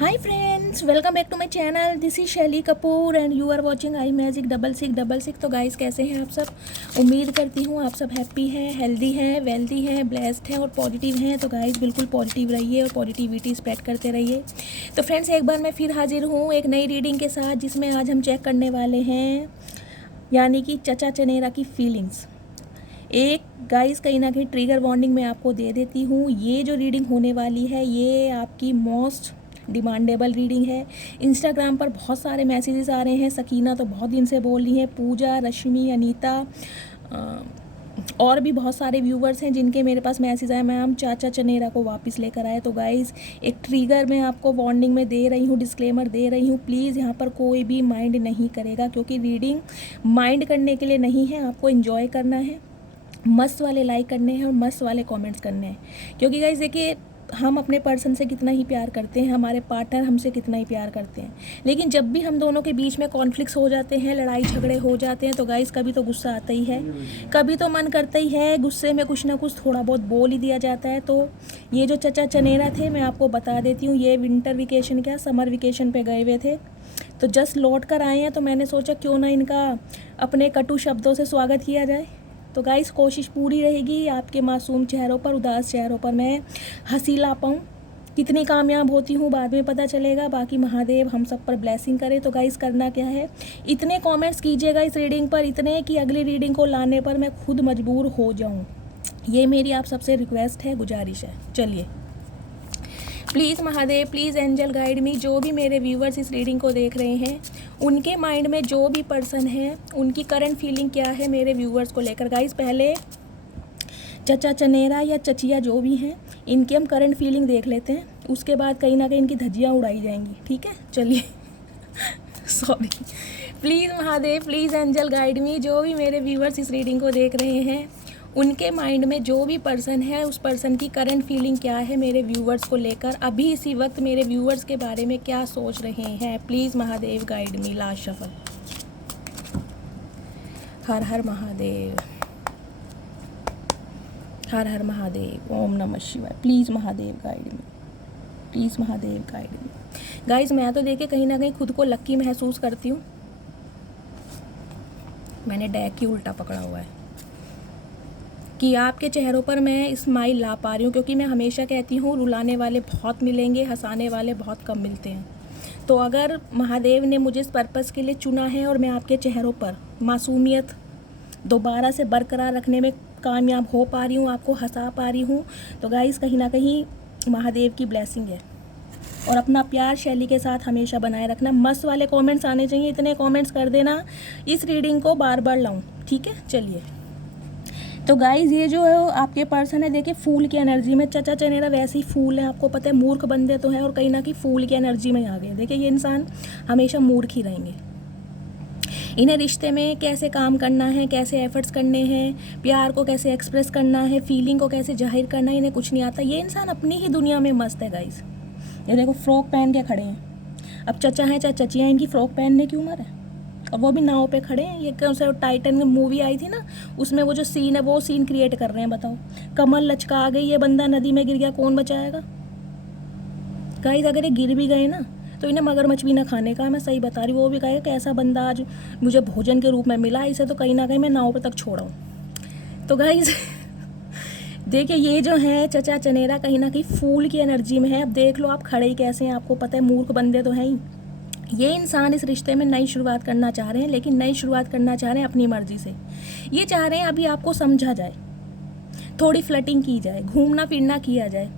Hi friends, welcome back to my channel. This is Shaily Kapoor and you are watching I magic 666। तो guys कैसे हैं आप सब। उम्मीद करती हूँ आप सब हैप्पी हैं, हेल्दी हैं, वेल्दी हैं, ब्लेस्ड हैं और पॉजिटिव हैं। तो गाइस बिल्कुल पॉजिटिव रहिए और पॉजिटिविटी स्प्रेड करते रहिए। तो फ्रेंड्स एक बार मैं फिर हाजिर हूँ एक नई रीडिंग के साथ, जिसमें आज हम चेक करने वाले हैं यानी कि चचा चनेरा की फीलिंग्स। एक गाइस कहीं ना कहीं ट्रिगर वार्निंग मैं आपको दे देती हूँ। ये जो रीडिंग होने वाली है ये आपकी मोस्ट डिमांडेबल रीडिंग है। इंस्टाग्राम पर बहुत सारे मैसेजेस आ रहे हैं। सकीना तो बहुत दिन से बोल रही हैं, पूजा, रश्मि, अनीता और भी बहुत सारे व्यूवर्स हैं जिनके मेरे पास मैसेज आए, मैम चाचा चनेरा को वापस लेकर आए। तो गाइज़ एक ट्रिगर मैं आपको वार्निंग में दे रही हूँ, डिस्क्लेमर दे रही हूँ। प्लीज़ यहाँ पर कोई भी माइंड नहीं करेगा, क्योंकि रीडिंग माइंड करने के लिए नहीं है, आपको इन्जॉय करना है। मस्त वाले लाइक करने हैं और मस्त वाले कमेंट्स करने हैं। क्योंकि गाइज़ देखिए, हम अपने पर्सन से कितना ही प्यार करते हैं, हमारे पार्टनर हमसे कितना ही प्यार करते हैं, लेकिन जब भी हम दोनों के बीच में कॉन्फ्लिक्ट्स हो जाते हैं, लड़ाई झगड़े हो जाते हैं, तो गाइस कभी तो गुस्सा आता ही है, कभी तो मन करता ही है गुस्से में कुछ ना कुछ थोड़ा बहुत बोल ही दिया जाता है। तो ये जो चचा चनेरा थे, मैं आपको बता देती हूँ, ये विंटर वेकेशन क्या समर वेकेशन पे गए हुए थे, तो जस्ट लौट कर आए हैं। तो मैंने सोचा क्यों ना इनका अपने कटु शब्दों से स्वागत किया जाए। तो गाइस कोशिश पूरी रहेगी आपके मासूम चेहरों पर, उदास चेहरों पर मैं हंसी ला पाऊँ। कितनी कामयाब होती हूँ बाद में पता चलेगा। बाकी महादेव हम सब पर ब्लेसिंग करे। तो गाइस करना क्या है, इतने कमेंट्स कीजिएगा इस रीडिंग पर, इतने कि अगली रीडिंग को लाने पर मैं खुद मजबूर हो जाऊँ। ये मेरी आप सबसे रिक्वेस्ट है, गुजारिश है। चलिए please Mahadev, please angel guide me. जो भी मेरे व्यूवर्स इस रीडिंग को देख रहे हैं, उनके माइंड में जो भी पर्सन है, उनकी करंट फीलिंग क्या है मेरे व्यूवर्स को लेकर। गाइस पहले चचा चनेरा या चचिया जो भी हैं, इनकी हम करंट फीलिंग देख लेते हैं, उसके बाद कहीं ना कहीं इनकी धज्जियाँ उड़ाई जाएंगी। ठीक है चलिए sorry. Please Mahadev, please angel guide me. जो भी मेरे व्यूवर्स इस रीडिंग को देख रहे हैं, उनके माइंड में जो भी पर्सन है, उस पर्सन की करंट फीलिंग क्या है मेरे व्यूवर्स को लेकर, अभी इसी वक्त मेरे व्यूवर्स के बारे में क्या सोच रहे हैं। Please Mahadev guide me. Last shuffle. हर हर महादेव, हर हर महादेव, ओम नमः शिवाय। Please Mahadev guide me, please Mahadev guide me. Guys मैं तो देखे कहीं ना कहीं खुद को लक्की महसूस करती हूँ। मैंने डेक की उल्टा पकड़ा हुआ है कि आपके चेहरों पर मैं स्माइल ला पा रही हूँ, क्योंकि मैं हमेशा कहती हूँ रुलाने वाले बहुत मिलेंगे, हंसाने वाले बहुत कम मिलते हैं। तो अगर महादेव ने मुझे इस पर्पज़ के लिए चुना है और मैं आपके चेहरों पर मासूमियत दोबारा से बरकरार रखने में कामयाब हो पा रही हूँ, आपको हंसा पा रही हूँ, तो गाइस कहीं ना कहीं महादेव की ब्लेसिंग है। और अपना प्यार शैली के साथ हमेशा बनाए रखना। मस्त वाले कमेंट्स आने चाहिए, इतने कमेंट्स कर देना इस रीडिंग को बार बार लाऊं। ठीक है चलिए। तो गाइज़ ये जो है आपके पर्सन है, देखिए फूल की एनर्जी में, चचा चनेरा वैसे ही फूल है, आपको पता है मूर्ख बंदे तो हैं और कहीं ना कहीं फूल की एनर्जी में आ गए। देखिए ये इंसान हमेशा मूर्ख ही रहेंगे। इन्हें रिश्ते में कैसे काम करना है, कैसे एफर्ट्स करने हैं, प्यार को कैसे एक्सप्रेस करना है, फीलिंग को कैसे जाहिर करना है, इन्हें कुछ नहीं आता। ये इंसान अपनी ही दुनिया में मस्त है गाइज़। ये देखो फ्रॉक पहन के खड़े हैं। अब चचा हैं चाहे चचियाँ, इनकी फ़्रॉक पहनने की उम्र है, और वो भी नाव पे खड़े हैं। ये कौन सा टाइटन मूवी आई थी ना, उसमें वो जो सीन है वो सीन क्रिएट कर रहे हैं। बताओ, कमल लचका आ गई, ये बंदा नदी में गिर गया, कौन बचाएगा। गाइस अगर ये गिर भी गए ना, तो इन्हें मगरमच्छ भी ना खाने का, मैं सही बता रही हूँ। वो भी कहेगा कि ऐसा बंदा आज मुझे भोजन के रूप में मिला, इसे तो कहीं ना कहीं मैं नाव पे तक छोड़ाऊँ। तो गाइस देखिए ये जो है चचा चनेरा कहीं ना कहीं फूल की एनर्जी में है। अब देख लो आप खड़े ही कैसे हैं, आपको पता है मूर्ख बंदे तो हैं ही। ये इंसान इस रिश्ते में नई शुरुआत करना चाह रहे हैं, लेकिन नई शुरुआत करना चाह रहे हैं अपनी मर्जी से। ये चाह रहे हैं अभी आपको समझा जाए, थोड़ी फ्लर्टिंग की जाए, घूमना फिरना किया जाए।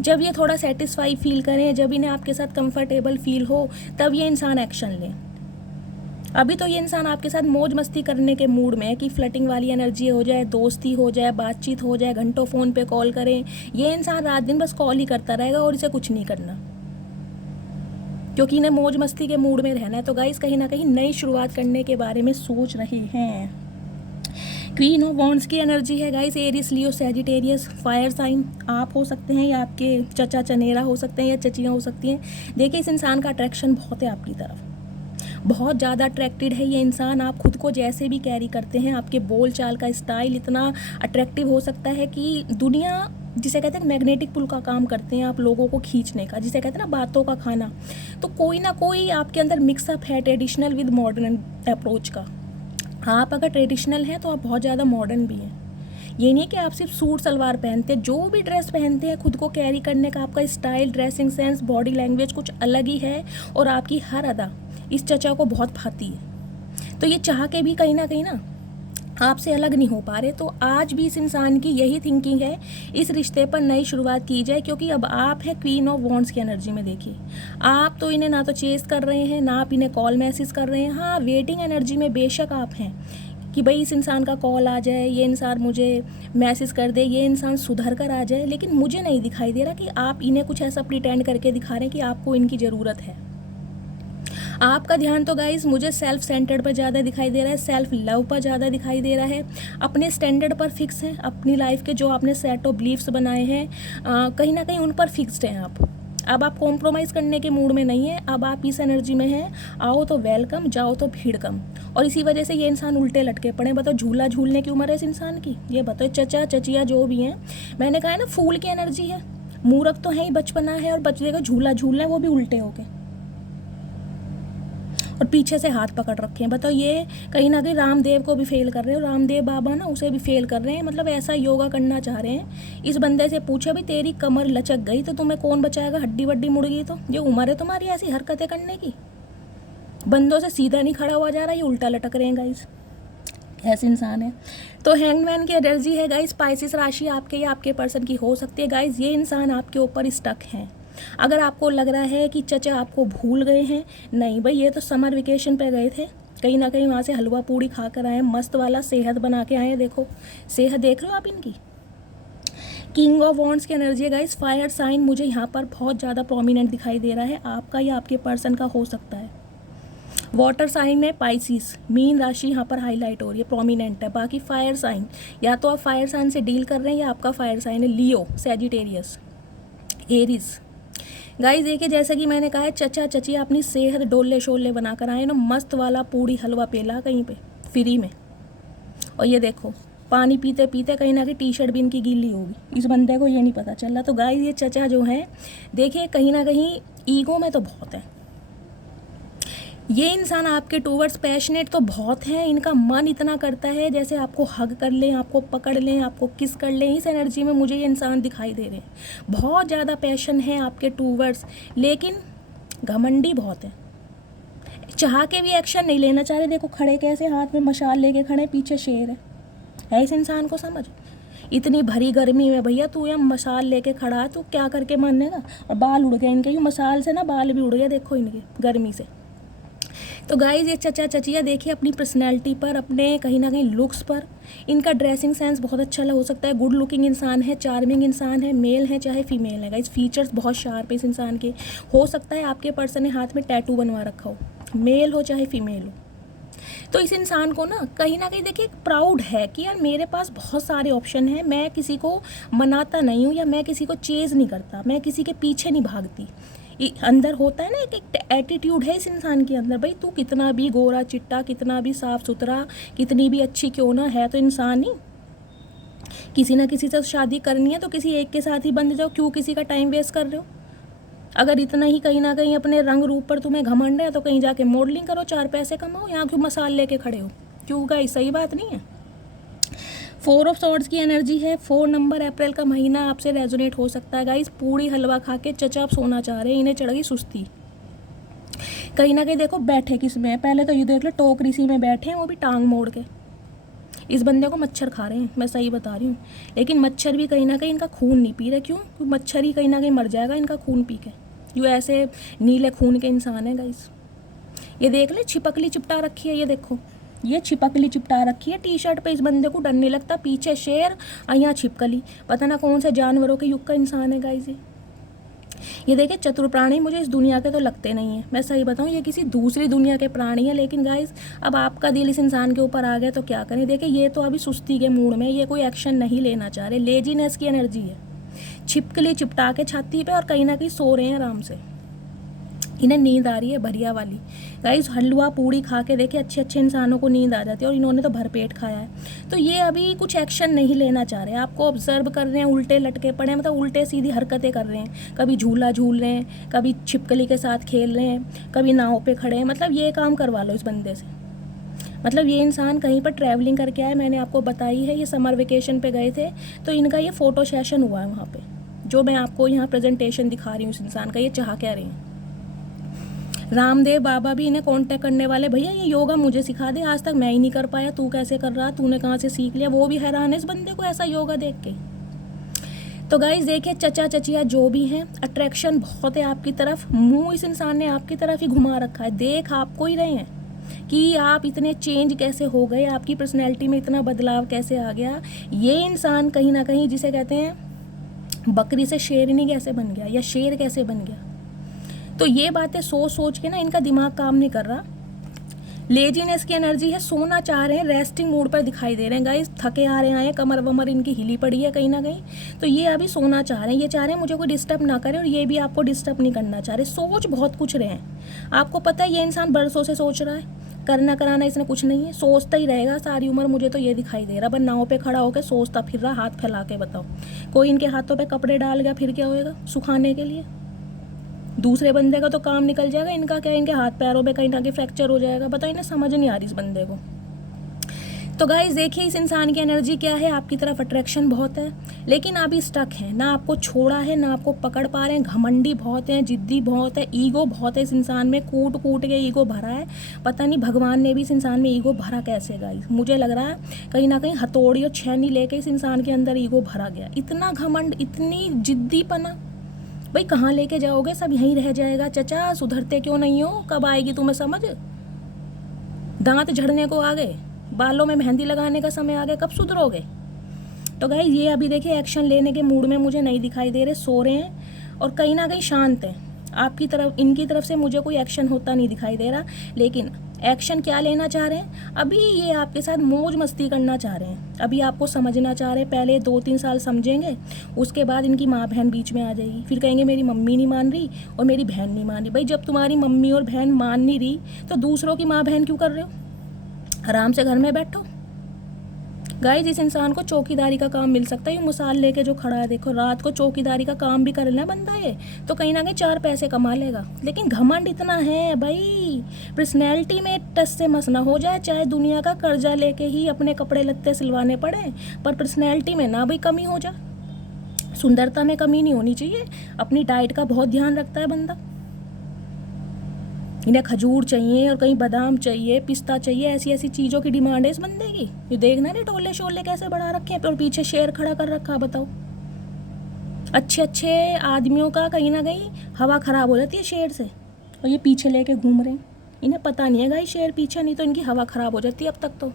जब ये थोड़ा सेटिस्फाई फील करें, जब इन्हें आपके साथ कंफर्टेबल फील हो, तब ये इंसान एक्शन लें। अभी तो ये इंसान आपके साथ मौज मस्ती करने के मूड में है कि फ्लर्टिंग वाली एनर्जी हो जाए, दोस्ती हो जाए, बातचीत हो जाए, घंटों फ़ोन पे कॉल करें। ये इंसान रात दिन बस कॉल ही करता रहेगा और इसे कुछ नहीं करना, क्योंकि इन्हें मौज मस्ती के मूड में रहना है। तो गाइस कहीं ना कहीं नई शुरुआत करने के बारे में सोच रहे हैं। क्वीन ऑफ वॉन्ड्स की एनर्जी है गाइस, एरिस, लियो, सैजिटेरियस, फायर साइन आप हो सकते हैं, या आपके चचा चनेरा हो सकते हैं, या चचियाँ हो सकती हैं। देखिए इस इंसान का अट्रैक्शन बहुत है आपकी तरफ, बहुत ज़्यादा अट्रैक्टेड है ये इंसान। आप खुद को जैसे भी कैरी करते हैं, आपके बोल चाल का स्टाइल इतना अट्रैक्टिव हो सकता है कि दुनिया जिसे कहते हैं मैग्नेटिक पुल का काम करते हैं आप लोगों को खींचने का, जिसे कहते हैं ना बातों का खाना। तो कोई ना कोई आपके अंदर मिक्सअप है ट्रेडिशनल विद मॉडर्न अप्रोच का। आप अगर ट्रेडिशनल हैं तो आप बहुत ज़्यादा मॉडर्न भी हैं। ये नहीं कि आप सिर्फ सूट सलवार पहनते हैं, जो भी ड्रेस पहनते हैं खुद को कैरी करने का आपका style, dressing sense, body language कुछ अलग ही है, और आपकी हर अदा इस चचा को बहुत भाती है। तो ये चाह के भी कहीं ना आपसे अलग नहीं हो पा रहे। तो आज भी इस इंसान की यही थिंकिंग है, इस रिश्ते पर नई शुरुआत की जाए, क्योंकि अब आप है क्वीन ऑफ वॉन्ड्स की एनर्जी में। देखिए आप तो इन्हें ना तो चेस कर रहे हैं, ना आप इन्हें कॉल मैसेज कर रहे हैं। हाँ, वेटिंग एनर्जी में बेशक आप हैं कि भाई इस इंसान का कॉल आ जाए, ये इंसान मुझे मैसेज कर दे, ये इंसान सुधर कर आ जाए, लेकिन मुझे नहीं दिखाई दे रहा कि आप इन्हें कुछ ऐसा प्रिटेंड करके दिखा रहे हैं कि आपको इनकी ज़रूरत है। आपका ध्यान तो गाइस मुझे सेल्फ सेंटर्ड पर ज़्यादा दिखाई दे रहा है, सेल्फ लव पर ज़्यादा दिखाई दे रहा है, अपने स्टैंडर्ड पर फिक्स हैं, अपनी लाइफ के जो आपने सेट ऑफ बिलीफ्स बनाए हैं कहीं ना कहीं उन पर फिक्स्ड हैं आप। अब आप कॉम्प्रोमाइज़ करने के मूड में नहीं है, अब आप इस एनर्जी में हैं, आओ तो वेलकम, जाओ तो भीड़ कम। और इसी वजह से ये इंसान उल्टे लटके पड़े। बताओ झूला झूलने की उम्र है इस इंसान की? ये बताओ चचा चचिया जो भी हैं, मैंने कहा है ना फूल की एनर्जी है, मूर्ख तो है ही, बचपना है, और बच्चे को झूला झूलना है वो भी उल्टे होके, और पीछे से हाथ पकड़ रखे हैं। बताओ ये कहीं ना कहीं रामदेव को भी फेल कर रहे हो, रामदेव बाबा ना उसे भी फेल कर रहे हैं। मतलब ऐसा योगा करना चाह रहे हैं। इस बंदे से पूछे भाई तेरी कमर लचक गई तो तुम्हें कौन बचाएगा, हड्डी वड्डी मुड़ गई तो? ये उम्र है तुम्हारी ऐसी हरकतें करने की? बंदों से सीधा नहीं खड़ा हुआ जा रहा, ये उल्टा लटक रहे हैं गाइस, ऐसे इंसान है। तो हैंगमैन की एनर्जी है गाइस, स्पाइसिस राशि आपके या आपके पर्सन की हो सकती है गाइस। ये इंसान आपके ऊपर स्टक है। अगर आपको लग रहा है कि चचा आपको भूल गए हैं, नहीं भाई, ये तो समर वेकेशन पे गए थे, कहीं ना कहीं वहाँ से हलवा पूड़ी खा कर आए, मस्त वाला सेहत बना के आए। देखो सेहत देख रहे हो आप इनकी। किंग ऑफ वॉन्ड्स की एनर्जी है गाइस, फायर साइन मुझे यहाँ पर बहुत ज़्यादा प्रोमिनेंट दिखाई दे रहा है, आपका या आपके पर्सन का हो सकता है। वाटर साइन में पाइसिस, मीन राशि यहाँ पर हाईलाइट हो रही है, प्रोमिनेंट है। बाकी फायर साइन, या तो आप फायर साइन से डील कर रहे हैं या आपका फायर साइन है लियो, सेजिटेरियस, एरीज। गाइस देखिए जैसे कि मैंने कहा है, चचा चची अपनी सेहत डोले शोले बनाकर आए ना, मस्त वाला पूड़ी हलवा पेला कहीं पे फ्री में। और ये देखो पानी पीते पीते कहीं ना कहीं टी शर्ट भी इनकी गीली होगी, इस बंदे को ये नहीं पता चल रहा। तो गाइस ये चचा जो है देखिए कहीं ना कहीं ईगो में तो बहुत है। ये इंसान आपके टूवर्ड्स पैशनेट तो बहुत है, इनका मन इतना करता है जैसे आपको हग कर लें, आपको पकड़ लें, आपको किस कर लें। इस एनर्जी में मुझे ये इंसान दिखाई दे रहे हैं, बहुत ज़्यादा पैशन है आपके टूवर्ड्स, लेकिन घमंडी बहुत है, चाह के भी एक्शन नहीं लेना चाह रहे। देखो खड़े कैसे, हाथ में मशाल लेके खड़े, पीछे शेर है इस इंसान को समझ। इतनी भरी गर्मी में भैया तू यहाँ मशाल लेके खड़ा है, तू क्या करके मानेगा? और बाल उड़ गए इनके, मशाल से ना बाल भी उड़ गए देखो इनके गर्मी से। तो गाइज ये चचा चचिया देखिए अपनी पर्सनैलिटी पर, अपने कहीं ना कहीं लुक्स पर, इनका ड्रेसिंग सेंस बहुत अच्छा हो सकता है, गुड लुकिंग इंसान है, चार्मिंग इंसान है, मेल है चाहे फीमेल है। गाइज फीचर्स बहुत शार्प है इस इंसान के। हो सकता है आपके पर्सन ने हाथ में टैटू बनवा रखा हो, मेल हो चाहे फीमेल हो। तो इस इंसान को ना कहीं देखिए प्राउड है कि यार मेरे पास बहुत सारे ऑप्शन हैं, मैं किसी को मनाता नहीं हूँ, या मैं किसी को चेज़ नहीं करता, मैं किसी के पीछे नहीं भागती। अंदर होता है ना एक एटीट्यूड है इस इंसान के अंदर, भाई तू कितना भी गोरा चिट्टा, कितना भी साफ सुथरा, कितनी भी अच्छी क्यों ना है, तो इंसान ही। किसी ना किसी से शादी करनी है तो किसी एक के साथ ही बंध जाओ, क्यों किसी का टाइम वेस्ट कर रहे हो? अगर इतना ही कहीं ना कहीं अपने रंग रूप पर तुम्हें घमंड है तो कहीं जाके मॉडलिंग करो, 4 पैसे कमाओ, यहाँ क्यों मसाल लेके खड़े हो? क्यों गाइस, सही बात नहीं है। 4 ऑफ सॉर्ड्स की एनर्जी है, 4 नंबर अप्रैल का महीना आपसे रेजोनेट हो सकता है गाइस। पूड़ी हलवा खा के चचा आप सोना चाह रहे हैं, इन्हें चढ़ गई सुस्ती। कहीं ना कहीं देखो बैठे किस में, पहले तो ये देख लो टोकरी सी में बैठे हैं, वो भी टांग मोड़ के। इस बंदे को मच्छर खा रहे हैं, मैं सही बता रही हूँ। लेकिन मच्छर भी कहीं ना कहीं इनका खून नहीं पी रहे, क्यों? क्योंकि मच्छर ही कहीं ना कहीं मर जाएगा इनका खून पी के। जो ऐसे नीले खून के इंसान है गाइस। ये देख ले छिपकली चिपटा रखी है, ये देखो ये छिपकली चिपटा रखी है टी शर्ट पे। इस बंदे को डर नहीं लगता, पीछे शेर और यहाँ छिपकली, पता ना कौन से जानवरों के युग का इंसान है गाइस। ये देखिए चतुर प्राणी मुझे इस दुनिया के तो लगते नहीं है, मैं सही बताऊँ ये किसी दूसरी दुनिया के प्राणी है। लेकिन गाइस अब आपका दिल इस इंसान के ऊपर आ गया तो क्या करें। देखिए ये तो अभी सुस्ती के मूड में, ये कोई एक्शन नहीं लेना चाह रहे, लेजीनेस की एनर्जी है। छिपकली चिपटा के छाती पे और कहीं ना कहीं सो रहे हैं आराम से। इन्हें नींद आ रही है बढ़िया वाली। गाइस हलवा पूड़ी खा के देखे अच्छे अच्छे इंसानों को नींद आ जाती है, और इन्होंने तो भरपेट खाया है। तो ये अभी कुछ एक्शन नहीं लेना चाह रहे हैं, आपको ऑब्जर्व कर रहे हैं, उल्टे लटके पड़े हैं, मतलब उल्टे सीधी हरकतें कर रहे हैं। कभी झूला झूल रहे हैं, कभी छिपकली के साथ खेल रहे हैं, कभी नाव पे खड़े हैं। मतलब ये काम करवा लो इस बंदे से। मतलब ये इंसान कहीं पर ट्रैवलिंग करके आए, मैंने आपको बताई है, ये समर वेकेशन पे गए थे, तो इनका ये फ़ोटो सेशन हुआ है वहाँ पे, जो मैं आपको यहाँ प्रेजेंटेशन दिखा रही हूँ इस इंसान का। ये चाह क्या रहे हैं। रामदेव बाबा भी इन्हें कांटेक्ट करने वाले, भैया ये योगा मुझे सिखा दे, आज तक मैं ही नहीं कर पाया, तू कैसे कर रहा, तूने कहाँ से सीख लिया। वो भी हैरान है इस बंदे को ऐसा योगा देख के। तो गाइस देखिए, चचा चचिया जो भी हैं, अट्रैक्शन बहुत है आपकी तरफ, मुंह इस इंसान ने आपकी तरफ ही घुमा रखा है, देख आपको ही रहे हैं कि आप इतने चेंज कैसे हो गए, आपकी पर्सनैलिटी में इतना बदलाव कैसे आ गया। ये इंसान कहीं ना कहीं जिसे कहते हैं बकरी से शेरनी कैसे बन गया, या शेर कैसे बन गया। तो ये बातें सोच सोच के ना इनका दिमाग काम नहीं कर रहा। लेजीनेस की एनर्जी है, सोना चाह रहे हैं, रेस्टिंग मूड पर दिखाई दे रहे हैं गाइस, थके आ रहे हैं, कमर वमर इनकी हिली पड़ी है कहीं ना कहीं। तो ये अभी सोना चाह रहे हैं, ये चाह रहे हैं मुझे कोई डिस्टर्ब ना करे, और ये भी आपको डिस्टर्ब नहीं करना चाह रहे। सोच बहुत कुछ रहे हैं, आपको पता है ये इंसान बरसों से सोच रहा है, करना कराना इसने कुछ नहीं है, सोचता ही रहेगा सारी उम्र। मुझे तो ये दिखाई दे रहा, बस नाव पे खड़ा होकर सोचता फिर रहा, हाथ फैला के। बताओ, कोई इनके हाथों पे कपड़े डाल गया फिर क्या होएगा सुखाने के लिए, दूसरे बंदे का तो काम निकल जाएगा, इनका क्या, इनके हाथ पैरों पे कहीं ना कहीं फ्रैक्चर हो जाएगा। बताओ, इन्हें समझ नहीं आ रही इस बंदे को। तो गाइस देखिए, इस इंसान की एनर्जी क्या है, आपकी तरफ अट्रैक्शन बहुत है, लेकिन अभी स्टक है, ना आपको छोड़ा है, ना आपको पकड़ पा रहे हैं। घमंडी बहुत है, जिद्दी बहुत है, ईगो बहुत है इस इंसान में, कूट कूट के ईगो भरा है। पता नहीं भगवान ने भी इस इंसान में ईगो भरा कैसे। गाइस मुझे लग रहा है कहीं ना कहीं हथौड़ी और छेनी लेके इस इंसान के अंदर ईगो भरा गया। इतना घमंड, इतनी जिद्दीपना, भाई कहाँ लेके जाओगे, सब यहीं रह जाएगा। चचा सुधरते क्यों नहीं हो, कब आएगी तुम्हें समझ। दांत झड़ने को आ गए, बालों में मेहंदी लगाने का समय आ गया, कब सुधरोगे। तो गाइस ये अभी देखिए एक्शन लेने के मूड में मुझे नहीं दिखाई दे रहे, सो रहे हैं और कहीं ना कहीं शांत हैं। आपकी तरफ, इनकी तरफ से मुझे कोई एक्शन होता नहीं दिखाई दे रहा। लेकिन एक्शन क्या लेना चाह रहे हैं, अभी ये आपके साथ मौज मस्ती करना चाह रहे हैं, अभी आपको समझना चाह रहे हैं। पहले 2-3 साल समझेंगे, उसके बाद इनकी माँ बहन बीच में आ जाएगी, फिर कहेंगे मेरी मम्मी नहीं मान रही और मेरी बहन नहीं मान रही। भाई जब तुम्हारी मम्मी और बहन मान नहीं रही तो दूसरों की माँ बहन क्यों कर रहे हो, आराम से घर में बैठो। गाइस इस इंसान को चौकीदारी का काम मिल सकता है, ये मिसाल लेके जो खड़ा है देखो, रात को चौकीदारी का काम भी कर लेना बंदा ये, तो कहीं ना कहीं 4 पैसे कमा लेगा। लेकिन घमंड इतना है भाई, पर्सनैलिटी में टस से मस ना हो जाए, चाहे दुनिया का कर्जा लेके ही अपने कपड़े लत्ते सिलवाने पड़े, पर पर्सनैलिटी में ना भाई कमी हो जाए। सुंदरता में कमी नहीं होनी चाहिए। अपनी डाइट का बहुत ध्यान रखता है बंदा, इन्हें खजूर चाहिए और कहीं बादाम चाहिए, पिस्ता चाहिए, ऐसी ऐसी चीज़ों की डिमांड है इस बंदे की। ये देखना नहीं टोले शोले कैसे बढ़ा रखे हैं, और पीछे शेर खड़ा कर रखा। बताओ, अच्छे अच्छे आदमियों का कहीं ना कहीं हवा ख़राब हो जाती है शेर से, और ये पीछे लेके घूम रहे हैं। इन्हें पता नहीं है गाइस, शेर पीछे नहीं तो इनकी हवा ख़राब हो जाती है। अब तक तो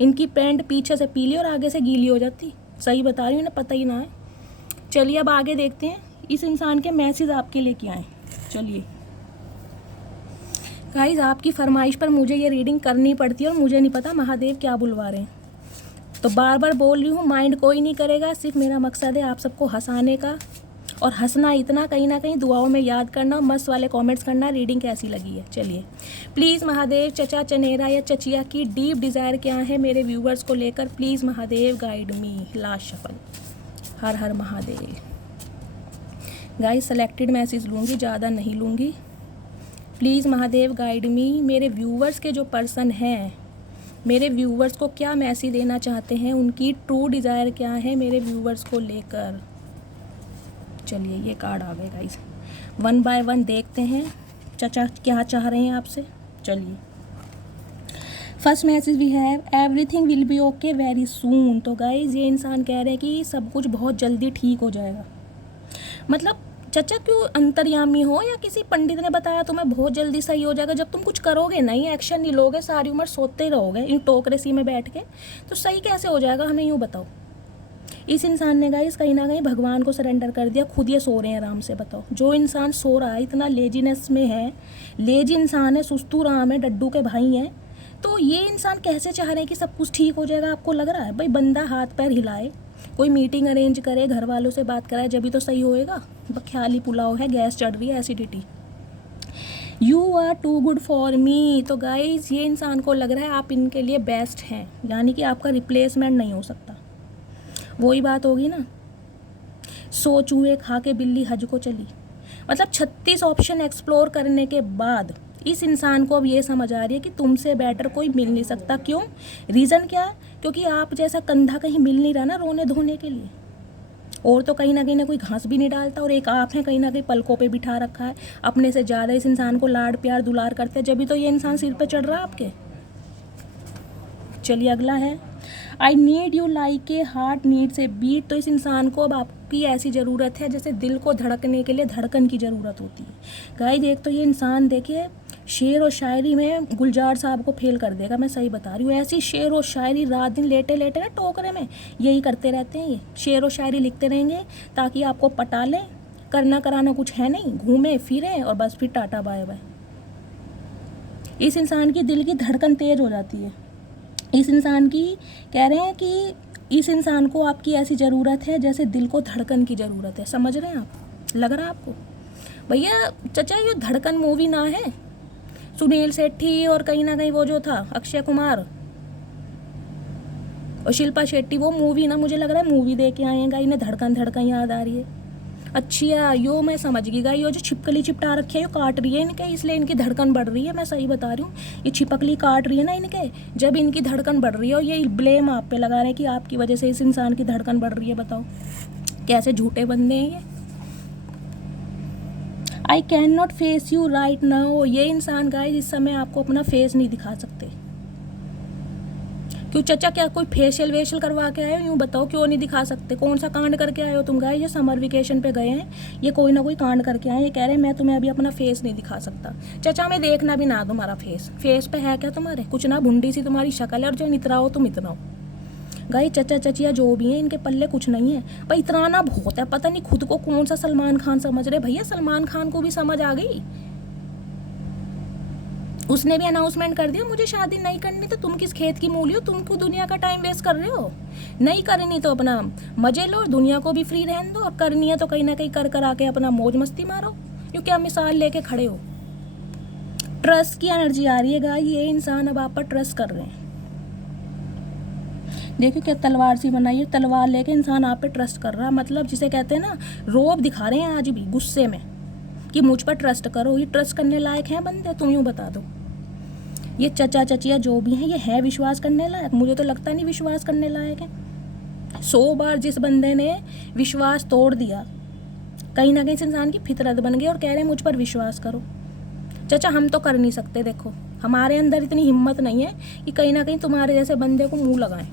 इनकी पैंट पीछे से पीली और आगे से गीली हो जाती। सही बता रही हूँ, इन्हें पता ही ना है। चलिए अब आगे देखते हैं इस इंसान के मैसेज आपके लिए क्या हैं। चलिए गाइस, आपकी फरमाइश पर मुझे ये रीडिंग करनी पड़ती है और मुझे नहीं पता महादेव क्या बुलवा रहे हैं, तो बार बार बोल रही हूँ, माइंड कोई नहीं करेगा। सिर्फ मेरा मकसद है आप सबको हंसाने का, और हंसना इतना कहीं ना कहीं दुआओं में याद करना, मस्त वाले कमेंट्स करना रीडिंग कैसी लगी है। चलिए प्लीज़ महादेव, चचा चनेरा या चचिया की डीप डिज़ायर क्या है मेरे व्यूवर्स को लेकर, please Mahadev guide me. Last shuffle, हर हर महादेव। गाइस सेलेक्टेड मैसेज लूँगी, ज़्यादा नहीं लूँगी। प्लीज़ महादेव गाइड मी। मेरे व्यूवर्स के जो पर्सन हैं, मेरे व्यूवर्स को क्या मैसेज देना चाहते हैं, उनकी ट्रू डिज़ायर क्या है मेरे व्यूवर्स को लेकर। चलिए ये कार्ड आ गए गाइस, 1 बाय 1 देखते हैं चाचा क्या चाह रहे हैं आपसे। चलिए first message we have, everything will be okay very soon. तो गाइस ये इंसान कह रहे हैं कि सब कुछ बहुत जल्दी ठीक हो जाएगा। मतलब चाचा क्यों अंतर्यामी हो, या किसी पंडित ने बताया तुम्हें बहुत जल्दी सही हो जाएगा। जब तुम कुछ करोगे नहीं, एक्शन नहीं लोगे, सारी उम्र सोते रहोगे इन टोकरेसी में बैठ के, तो सही कैसे हो जाएगा, हमें यूँ बताओ। इस इंसान ने गाइस कहीं ना कहीं भगवान को सरेंडर कर दिया, खुद ये सो रहे हैं आराम से। बताओ, जो इंसान सो रहा है, इतना लेजीनेस में है, लेजी इंसान है, सुस्तू राम है, डड्डू के भाई हैं, तो ये इंसान कैसे चाह रहे हैं कि सब कुछ ठीक हो जाएगा। आपको लग रहा है भाई बंदा हाथ पैर हिलाए, कोई मीटिंग अरेंज करे, घर वालों से बात कराए, जब भी तो सही होएगा। ख्याली पुलाव है, गैस चढ़ रही है, acidity. You are too good for me. तो गाइज ये इंसान को लग रहा है आप इनके लिए बेस्ट हैं, यानी कि आपका रिप्लेसमेंट नहीं हो सकता। वही बात होगी ना, 100 चूहे खा के बिल्ली हज को चली। मतलब 36 ऑप्शन एक्सप्लोर करने के बाद इस इंसान को अब ये समझ आ रही है कि तुमसे बेटर कोई मिल नहीं सकता। क्यों? रीज़न क्या? क्योंकि आप जैसा कंधा कहीं मिल नहीं रहा ना रोने धोने के लिए। और तो कहीं ना कोई घास भी नहीं डालता, और एक आप है कहीं ना कहीं पलकों पे बिठा रखा है, अपने से ज़्यादा इस इंसान को लाड प्यार दुलार करते हैं, जब भी तो ये इंसान सिर पे चढ़ रहा है आपके। चलिए अगला है, I need you like a heart needs a beat. तो इस इंसान को अब आपकी ऐसी ज़रूरत है जैसे दिल को धड़कने के लिए धड़कन की ज़रूरत होती है। गाइस एक तो ये इंसान देखिए शेर और शायरी में गुलजार साहब को फेल कर देगा, मैं सही बता रही हूँ। ऐसी शेर और शायरी रात दिन लेटे लेटे ना टोकरे में यही करते रहते हैं, ये शेर और शायरी लिखते रहेंगे ताकि आपको पटा लें। करना कराना कुछ है नहीं, घूमें फिरें और बस फिर टाटा बाय बाय। इस इंसान की दिल की धड़कन तेज हो जाती है। इस इंसान की कह रहे हैं कि इस इंसान को आपकी ऐसी ज़रूरत है जैसे दिल को धड़कन की ज़रूरत है। समझ रहे हैं आप? लग रहा है आपको? भैया चचा ये धड़कन मूवी ना है, सुनील शेट्टी और कहीं ना कहीं वो जो था अक्षय कुमार और शिल्पा शेट्टी, वो मूवी ना मुझे लग रहा है मूवी देख के आए हैं। गाई ने धड़कन धड़कन याद आ रही है। अच्छी है यो, मैं समझ गई। गाई यो जो छिपकली चिपटा रखी है यो काट रही है इनके, इसलिए इनकी धड़कन बढ़ रही है। मैं सही बता रही हूँ, ये छिपकली काट रही है ना इनके, जब इनकी धड़कन बढ़ रही है। और ये ब्लेम आप पे लगा रहे हैं कि आपकी वजह से इस इंसान की धड़कन बढ़ रही है। बताओ कैसे झूठे बंदे हैं ये। I can not face you right now. ये इंसान गाइस इस समय आपको अपना फेस नहीं दिखा सकते। क्यों चचा, क्या कोई फेशियल वेशियल करवा के आए हो? यूँ बताओ क्यों नहीं दिखा सकते? कौन सा कांड करके आए हो तुम? गाइस ये समर वेकेशन पे गए हैं, ये कोई ना कोई कांड करके आए। ये कह रहे हैं मैं तुम्हें अभी अपना फेस नहीं दिखा सकता। चचा मैं देखना भी ना तुम्हारा फेस पे है क्या तुम्हारे? कुछ ना, भुंडी सी तुम्हारी शक्ल है और जो इतना हो तुम इतना हो। गाइस चचा चचिया जो भी हैं इनके पल्ले कुछ नहीं है। भाई इतराना बहुत है, पता नहीं खुद को कौन सा सलमान खान समझ रहे। भैया सलमान खान को भी समझ आ गई, उसने भी अनाउंसमेंट कर दिया मुझे शादी नहीं करनी। तो तुम किस खेत की मूली हो? तुम क्यों दुनिया का टाइम वेस्ट कर रहे हो? नहीं करनी तो अपना मजे लो, दुनिया को भी फ्री रहने दो, और करनी है तो कहीं ना कहीं कर आके अपना मौज मस्ती मारो। क्यों क्या मिसाल लेके खड़े हो? ट्रस्ट की एनर्जी आ रही है गाइस, ये इंसान अब आप पर ट्रस्ट कर रहे हैं। देखिए क्या तलवार सी बनाई है, तलवार लेके इंसान आप पे ट्रस्ट कर रहा है। मतलब जिसे कहते हैं ना रोब दिखा रहे हैं आज भी गुस्से में कि मुझ पर ट्रस्ट करो। ये ट्रस्ट करने लायक हैं बंदे? तुम यूँ बता दो। ये चचा चचिया जो भी हैं ये है विश्वास करने लायक? मुझे तो लगता नहीं विश्वास करने लायक है। 100 बार जिस बंदे ने विश्वास तोड़ दिया, कहीं ना कहीं इस इंसान की फितरत बन गई और कह रहे हैं मुझ पर विश्वास करो। चचा हम तो कर नहीं सकते, देखो हमारे अंदर इतनी हिम्मत नहीं है कि कहीं ना कहीं तुम्हारे जैसे बंदे को मुंह लगाएं।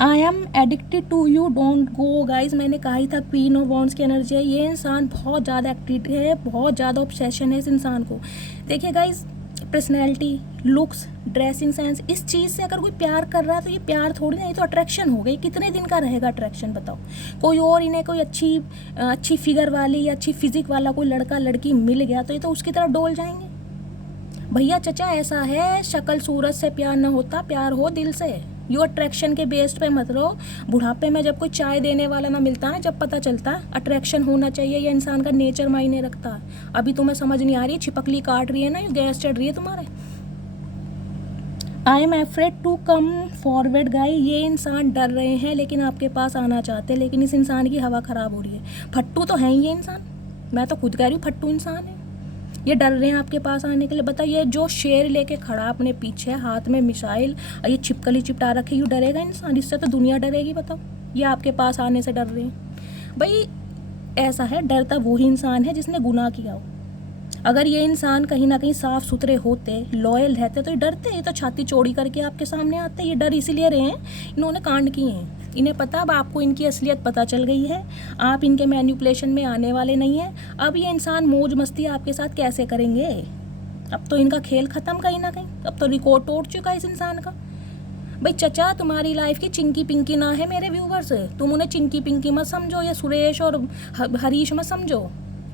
I am addicted to you don't go. Guys मैंने कहा ही था क्वीन ऑफ वॉन्ड्स की एनर्जी है। ये इंसान बहुत ज़्यादा एडिक्टेड है, बहुत ज़्यादा ऑब्सेशन है इस इंसान को। देखिए guys personality, looks, dressing sense, इस चीज़ से अगर कोई प्यार कर रहा है तो ये प्यार थोड़ी ना, ये तो अट्रैक्शन हो गई। कितने दिन का रहेगा अट्रैक्शन बताओ? कोई और इन्हें कोई अच्छी फिगर वाली या अच्छी फिजिक वाला कोई लड़का लड़की मिल गया तो ये तो उसकी तरफ डोल जाएंगे। भैया चचा ऐसा है, शक्ल सूरत से प्यार न होता, प्यार हो दिल से। यू अट्रैक्शन के बेस्ड पे मत रहो। बुढ़ापे में जब कोई चाय देने वाला ना मिलता है, जब पता चलता है अट्रैक्शन होना चाहिए, ये इंसान का नेचर मायने रखता है। अभी तुम्हें समझ नहीं आ रही, छिपकली काट रही है ना, ये गैस चढ़ रही है तुम्हारे। I am afraid to come forward guy. ये इंसान डर रहे हैं लेकिन आपके पास आना चाहते हैं, लेकिन इस इंसान की हवा ख़राब हो रही है। फट्टू तो है ही ये इंसान, मैं तो खुद कह रही हूँ फट्टू इंसान है। ये डर रहे हैं आपके पास आने के लिए। बताइए जो शेर लेके खड़ा अपने पीछे, हाथ में मिसाइल और ये छिपकली चिपटा रखे, यू डरेगा इंसान? इससे तो दुनिया डरेगी। बताओ ये आपके पास आने से डर रहे हैं। भाई ऐसा है, डरता वही इंसान है जिसने गुनाह किया हो। अगर ये इंसान कहीं ना कहीं साफ सुथरे होते, लॉयल रहते तो ये डरते? ये तो छाती चौड़ी करके आपके सामने आते। ये डर इसीलिए रहे हैं, इन्होंने कांड किए हैं। इन्हें पता, अब आपको इनकी असलियत पता चल गई है, आप इनके मैनिपुलेशन में आने वाले नहीं हैं। अब ये इंसान मौज मस्ती आपके साथ कैसे करेंगे? अब तो इनका खेल ख़त्म कहीं ना कहीं, अब तो रिकॉर्ड तोड़ चुका है इस इंसान का। भाई चचा तुम्हारी लाइफ की चिंकी पिंकी ना है मेरे व्यूवर्स, तुम उन्हें चिंकी पिंकी मत समझो या सुरेश और हरीश मत समझो।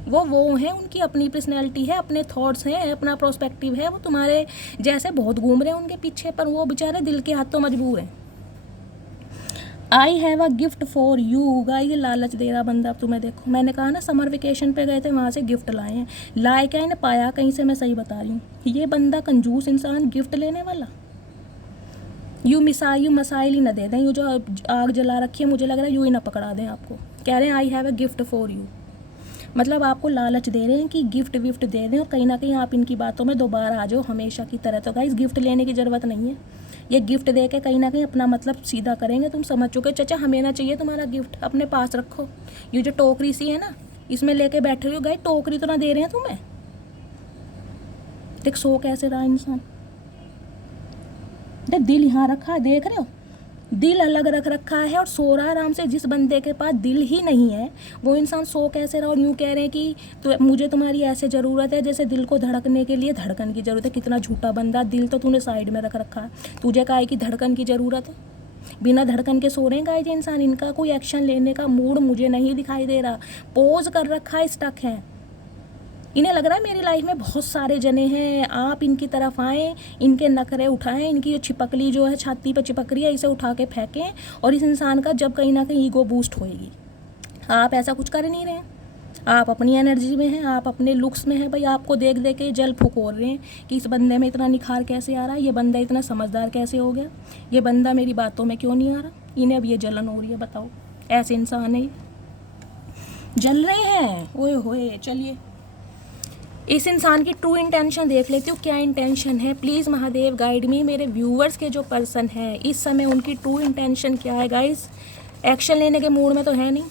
वो हैं, उनकी अपनी पर्सनैलिटी है, अपने थॉट्स हैं, अपना प्रोस्पेक्टिव है। वो तुम्हारे जैसे बहुत घूम रहे हैं उनके पीछे, पर वो बेचारे दिल के हाथों मजबूर हैं। I have a gift for you. Guys, ये लालच दे रहा बंदा। अब तुम्हें देखो, मैंने कहा ना समर वेकेशन पे गए थे, वहाँ से गिफ्ट लाए हैं। लाए क्या इन्हें पाया कहीं से, मैं सही बता रही हूँ। ये बंदा कंजूस इंसान, गिफ्ट लेने वाला। यू मसाइल ही ना दे दें, यू जो आग जला रखी है, मुझे लग रहा है यू ही ना पकड़ा दें आपको। कह रहे हैं I have a gift for you, मतलब आपको लालच दे रहे हैं कि गिफ्ट विफ्ट दे दें, और कहीं ना कहीं आप इनकी बातों में दोबारा आ जाओ हमेशा की तरह। तो गाइस, गिफ्ट लेने की ज़रूरत नहीं है। ये गिफ्ट दे के कहीं ना कहीं अपना मतलब सीधा करेंगे। तुम समझ चुके। चाचा, हमें ना चाहिए तुम्हारा गिफ्ट, अपने पास रखो। ये जो टोकरी सी है ना, इसमें लेके बैठे हुए हो। गाइस, टोकरी तो ना दे रहे हैं तुम्हें। देख सो कैसे रहा इंसान। देख दिल यहाँ रखा है, देख रहे हो, दिल अलग रख रखा है और सो रहा है आराम से। जिस बंदे के पास दिल ही नहीं है वो इंसान सो कैसे रहा। और यूँ कह रहे हैं कि तो मुझे तुम्हारी ऐसे ज़रूरत है जैसे दिल को धड़कने के लिए धड़कन की ज़रूरत है। कितना झूठा बंदा। दिल तो तूने साइड में रख रखा है, तुझे काहे की धड़कन की ज़रूरत है। बिना धड़कन के सो रहे हैं गाइस इंसान। इनका कोई एक्शन लेने का मूड मुझे नहीं दिखाई दे रहा। पोज कर रखा है, स्टक है। इन्हें लग रहा है मेरी लाइफ में बहुत सारे जने हैं, आप इनकी तरफ आएँ, इनके नखरे उठाएं, इनकी जो छिपकली जो है छाती पर चिपक रही है इसे उठा के फेंकें, और इस इंसान का जब कहीं ना कहीं ईगो बूस्ट होएगी। आप ऐसा कुछ कर नहीं रहे हैं। आप अपनी एनर्जी में हैं, आप अपने लुक्स में हैं। भाई, आपको देख देख के जल फुकोर रहे हैं कि इस बंदे में इतना निखार कैसे आ रहा है, ये बंदा इतना समझदार कैसे हो गया, ये बंदा मेरी बातों में क्यों नहीं आ रहा। इन्हें अब ये जलन हो रही है। बताओ, ऐसे इंसान है, जल रहे हैं। ओए होए, चलिए इस इंसान की ट्रू इंटेंशन देख लेती हूँ, क्या इंटेंशन है। प्लीज़ महादेव गाइड मी। मेरे व्यूवर्स के जो पर्सन हैं इस समय, उनकी ट्रू इंटेंशन क्या है। गाइस, एक्शन लेने के मूड में तो है नहीं,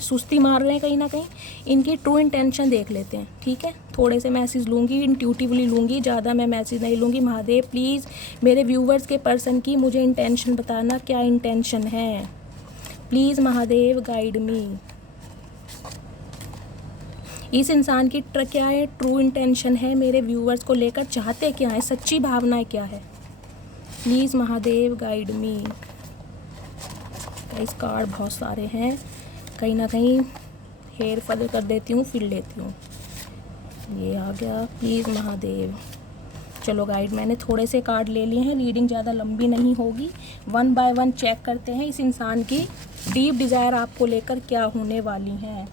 सुस्ती मार रहे हैं कहीं ना कहीं। इनकी ट्रू इंटेंशन देख लेते हैं, ठीक है। थोड़े से मैसेज लूँगी, इंट्यूटिवली लूँगी, ज़्यादा मैं मैसेज नहीं लूँगी। महादेव प्लीज़ मेरे व्यूवर्स के पर्सन की मुझे इंटेंशन बताना, क्या इंटेंशन है। प्लीज़ महादेव गाइड मी। इस इंसान की क्या है, ट्रू इंटेंशन है मेरे व्यूवर्स को लेकर, चाहते क्या है, सच्ची भावनाएं क्या है। Please Mahadev guide me. Guys, card बहुत सारे हैं, कहीं ना कहीं हेर फेर कर देती हूँ, फिर लेती हूँ। ये आ गया, प्लीज़ महादेव। चलो गाइड, मैंने थोड़े से कार्ड ले लिए हैं, रीडिंग ज़्यादा लंबी नहीं होगी। 1 बाय 1 चेक करते हैं इस इंसान की डीप डिज़ायर आपको लेकर क्या होने वाली हैं।